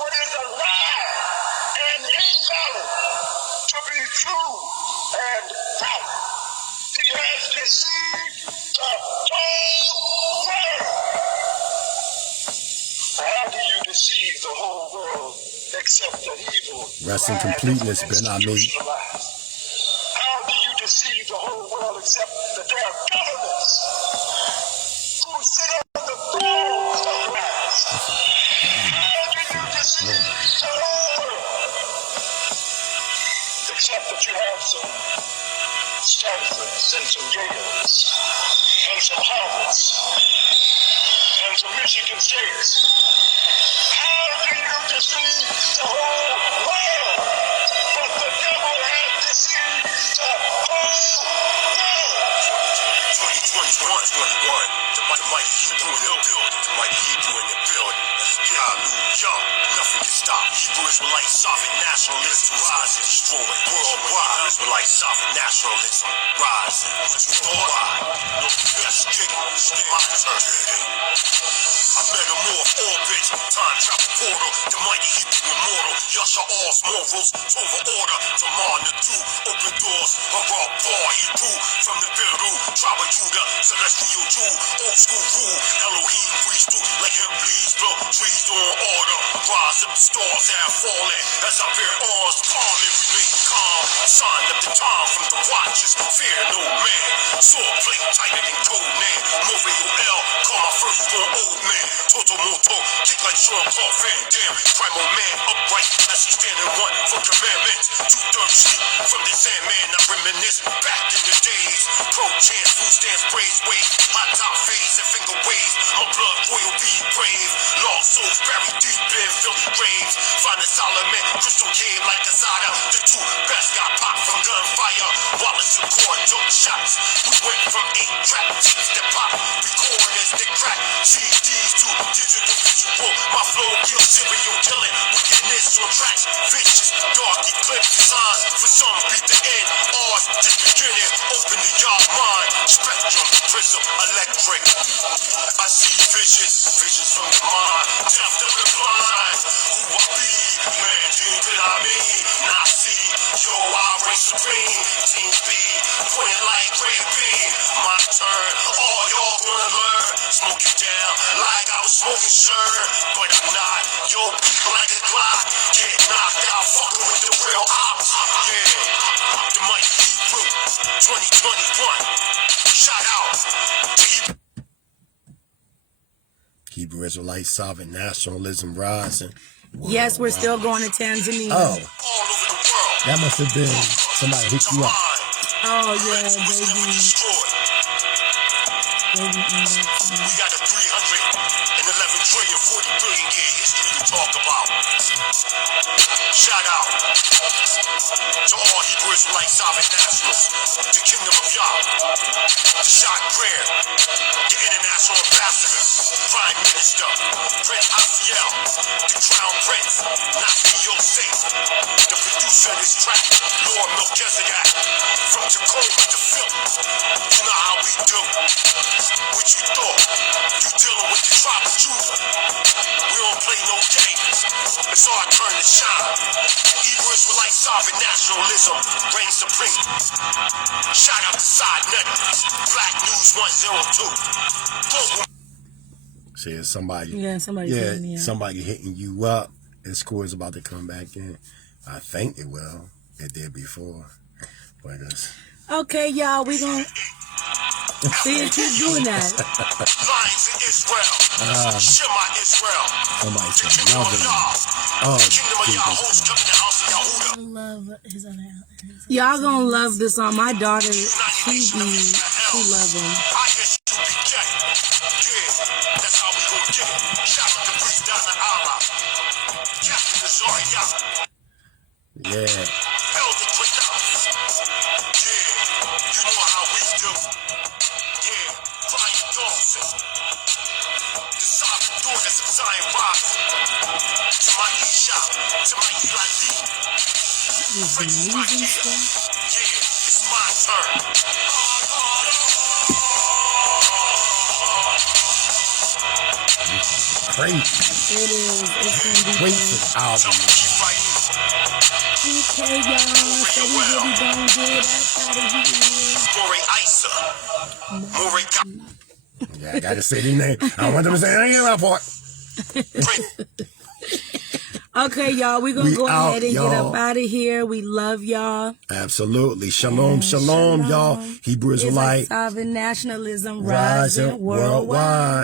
what is a lie and invalid to be true and right. He has deceived the whole world. How do you deceive the whole world except the evil? Rest in completeness, Ben Ami. How do you deceive the whole world except that there are governments who sit on the throne of lies? How do you deceive the whole world except that you have some Stanfords and some Yales and some Harvards and some Michigan States? How do you deceive the whole world? But the devil has deceived the whole world. 2021, the mighty Hebrew in the building. The mighty Hebrew in the building. Hallelujah. Nothing can stop Hebrew Israelite sovereign nationalism rising, destroying worldwide. Israelite sovereign nationalism rising, worldwide. Let's get it. It's my turn. I metamorph orbit, time travel portal, the mighty Hebrew immortal. Yasharah's morals, over order, to Nadu, open doors, hurrah, bar, Hebrew, from the Beru, tribe of Judah, celestial Jew, old school rule, Elohim breathes through, like him bleeds, blow, trees on order, rise up, the stars have fallen, as I bear arms, calm and remain calm, sign up the time from the watchers, fear no man, sword plate tighter than Conan, Morio L, call my first born old man. Total moto, kick like Sean Paul Van Damme. Primal man, upright as he standing one for commandments. 2/3 sheep from the Sandman. I reminisce back in the days. Pro chance, food stands, praise, wave. Hot top phase and finger waves. My blood royal be brave. Lost souls buried deep in filthy graves. Find a Solomon, crystal cave like Azada. The two best got popped from gunfire. Wallace and Cord took shots. We went from 8-track tapes that pop. Record as they crack. CDs to digital visual. My flow kills serial killing. Wickedness on tracks. Vicious, dark, eclipse designs. For some beat the end. Ours did beginning. Open the yard mind. Spectrum, prism, electric. I see visions. Visions from the mind. Death to the blind. Who I be? Man, team that I mean. Nazi. Yo, I reign supreme. Team B. Point like Ray B. My turn. All y'all gonna learn. Smoke you down like I was smoking Shar, but I'm not. Yo, like a Glock, get knocked out, fucking with the real ops. Yeah, the mighty Hebrew, 2021. Shout out to Hebrew Israelite Sovereign Nationalism rising. Yes, we're still going to Tanzania. Oh, all over the world. that must have been somebody hit you up. Oh, yeah, baby. We got a 311 trillion, 40 billion year history to talk about. Shout out to all Hebrew Israelite sovereign nationals, the Kingdom of Yah, the Shah Prayer, the International Ambassador, Prime Minister, Prince Asiel, the Crown Prince, Nafi Yosef, the producer of this track, Lord Melchizedek, from Tacoma to Philly. You know how we do. What you thought? You dealing with the tribe of Judah. We don't play no games. It's our turn to shine. Hebrew Israelite sovereign nationalism reigns supreme. Shout out to Side Net, Black News 102. Global. See, somebody. Yeah, somebody hitting you up. This score is about to come back in. I think it will. It did before. But okay, y'all, we gonna see if keep doing that. Lions in Israel. Shema Israel. somebody The said Kingdom of loving. Yah. Oh, The Kingdom of Yah. Hosts Jesus. come in the house of Yahudah. I love his other Y'all gonna love this song. My daughter, she love him. I guess you be gay. Yeah, that's how we gon' get it. Shout out to Priest down the Allah. Captain Azariah. Yeah. Elder Quinnas. Yeah, you know how we do. Yeah, Brian Dawson. The sovereign daughters of Zion rising. To my Isha, to my Lan'Diin. Faithful right here. Yeah, it's my turn. Crazy. It is. It's gonna be Wait great. for the album. Okay, y'all. So we really gonna get up out of here. Yeah, I gotta say their name. I want them to say their name out part. Okay, y'all. We're gonna go out, ahead and y'all. get up out of here. We love y'all. Absolutely. Shalom, shalom, y'all. Hebrew Israelite. Sovereign nationalism Rising rising worldwide. worldwide.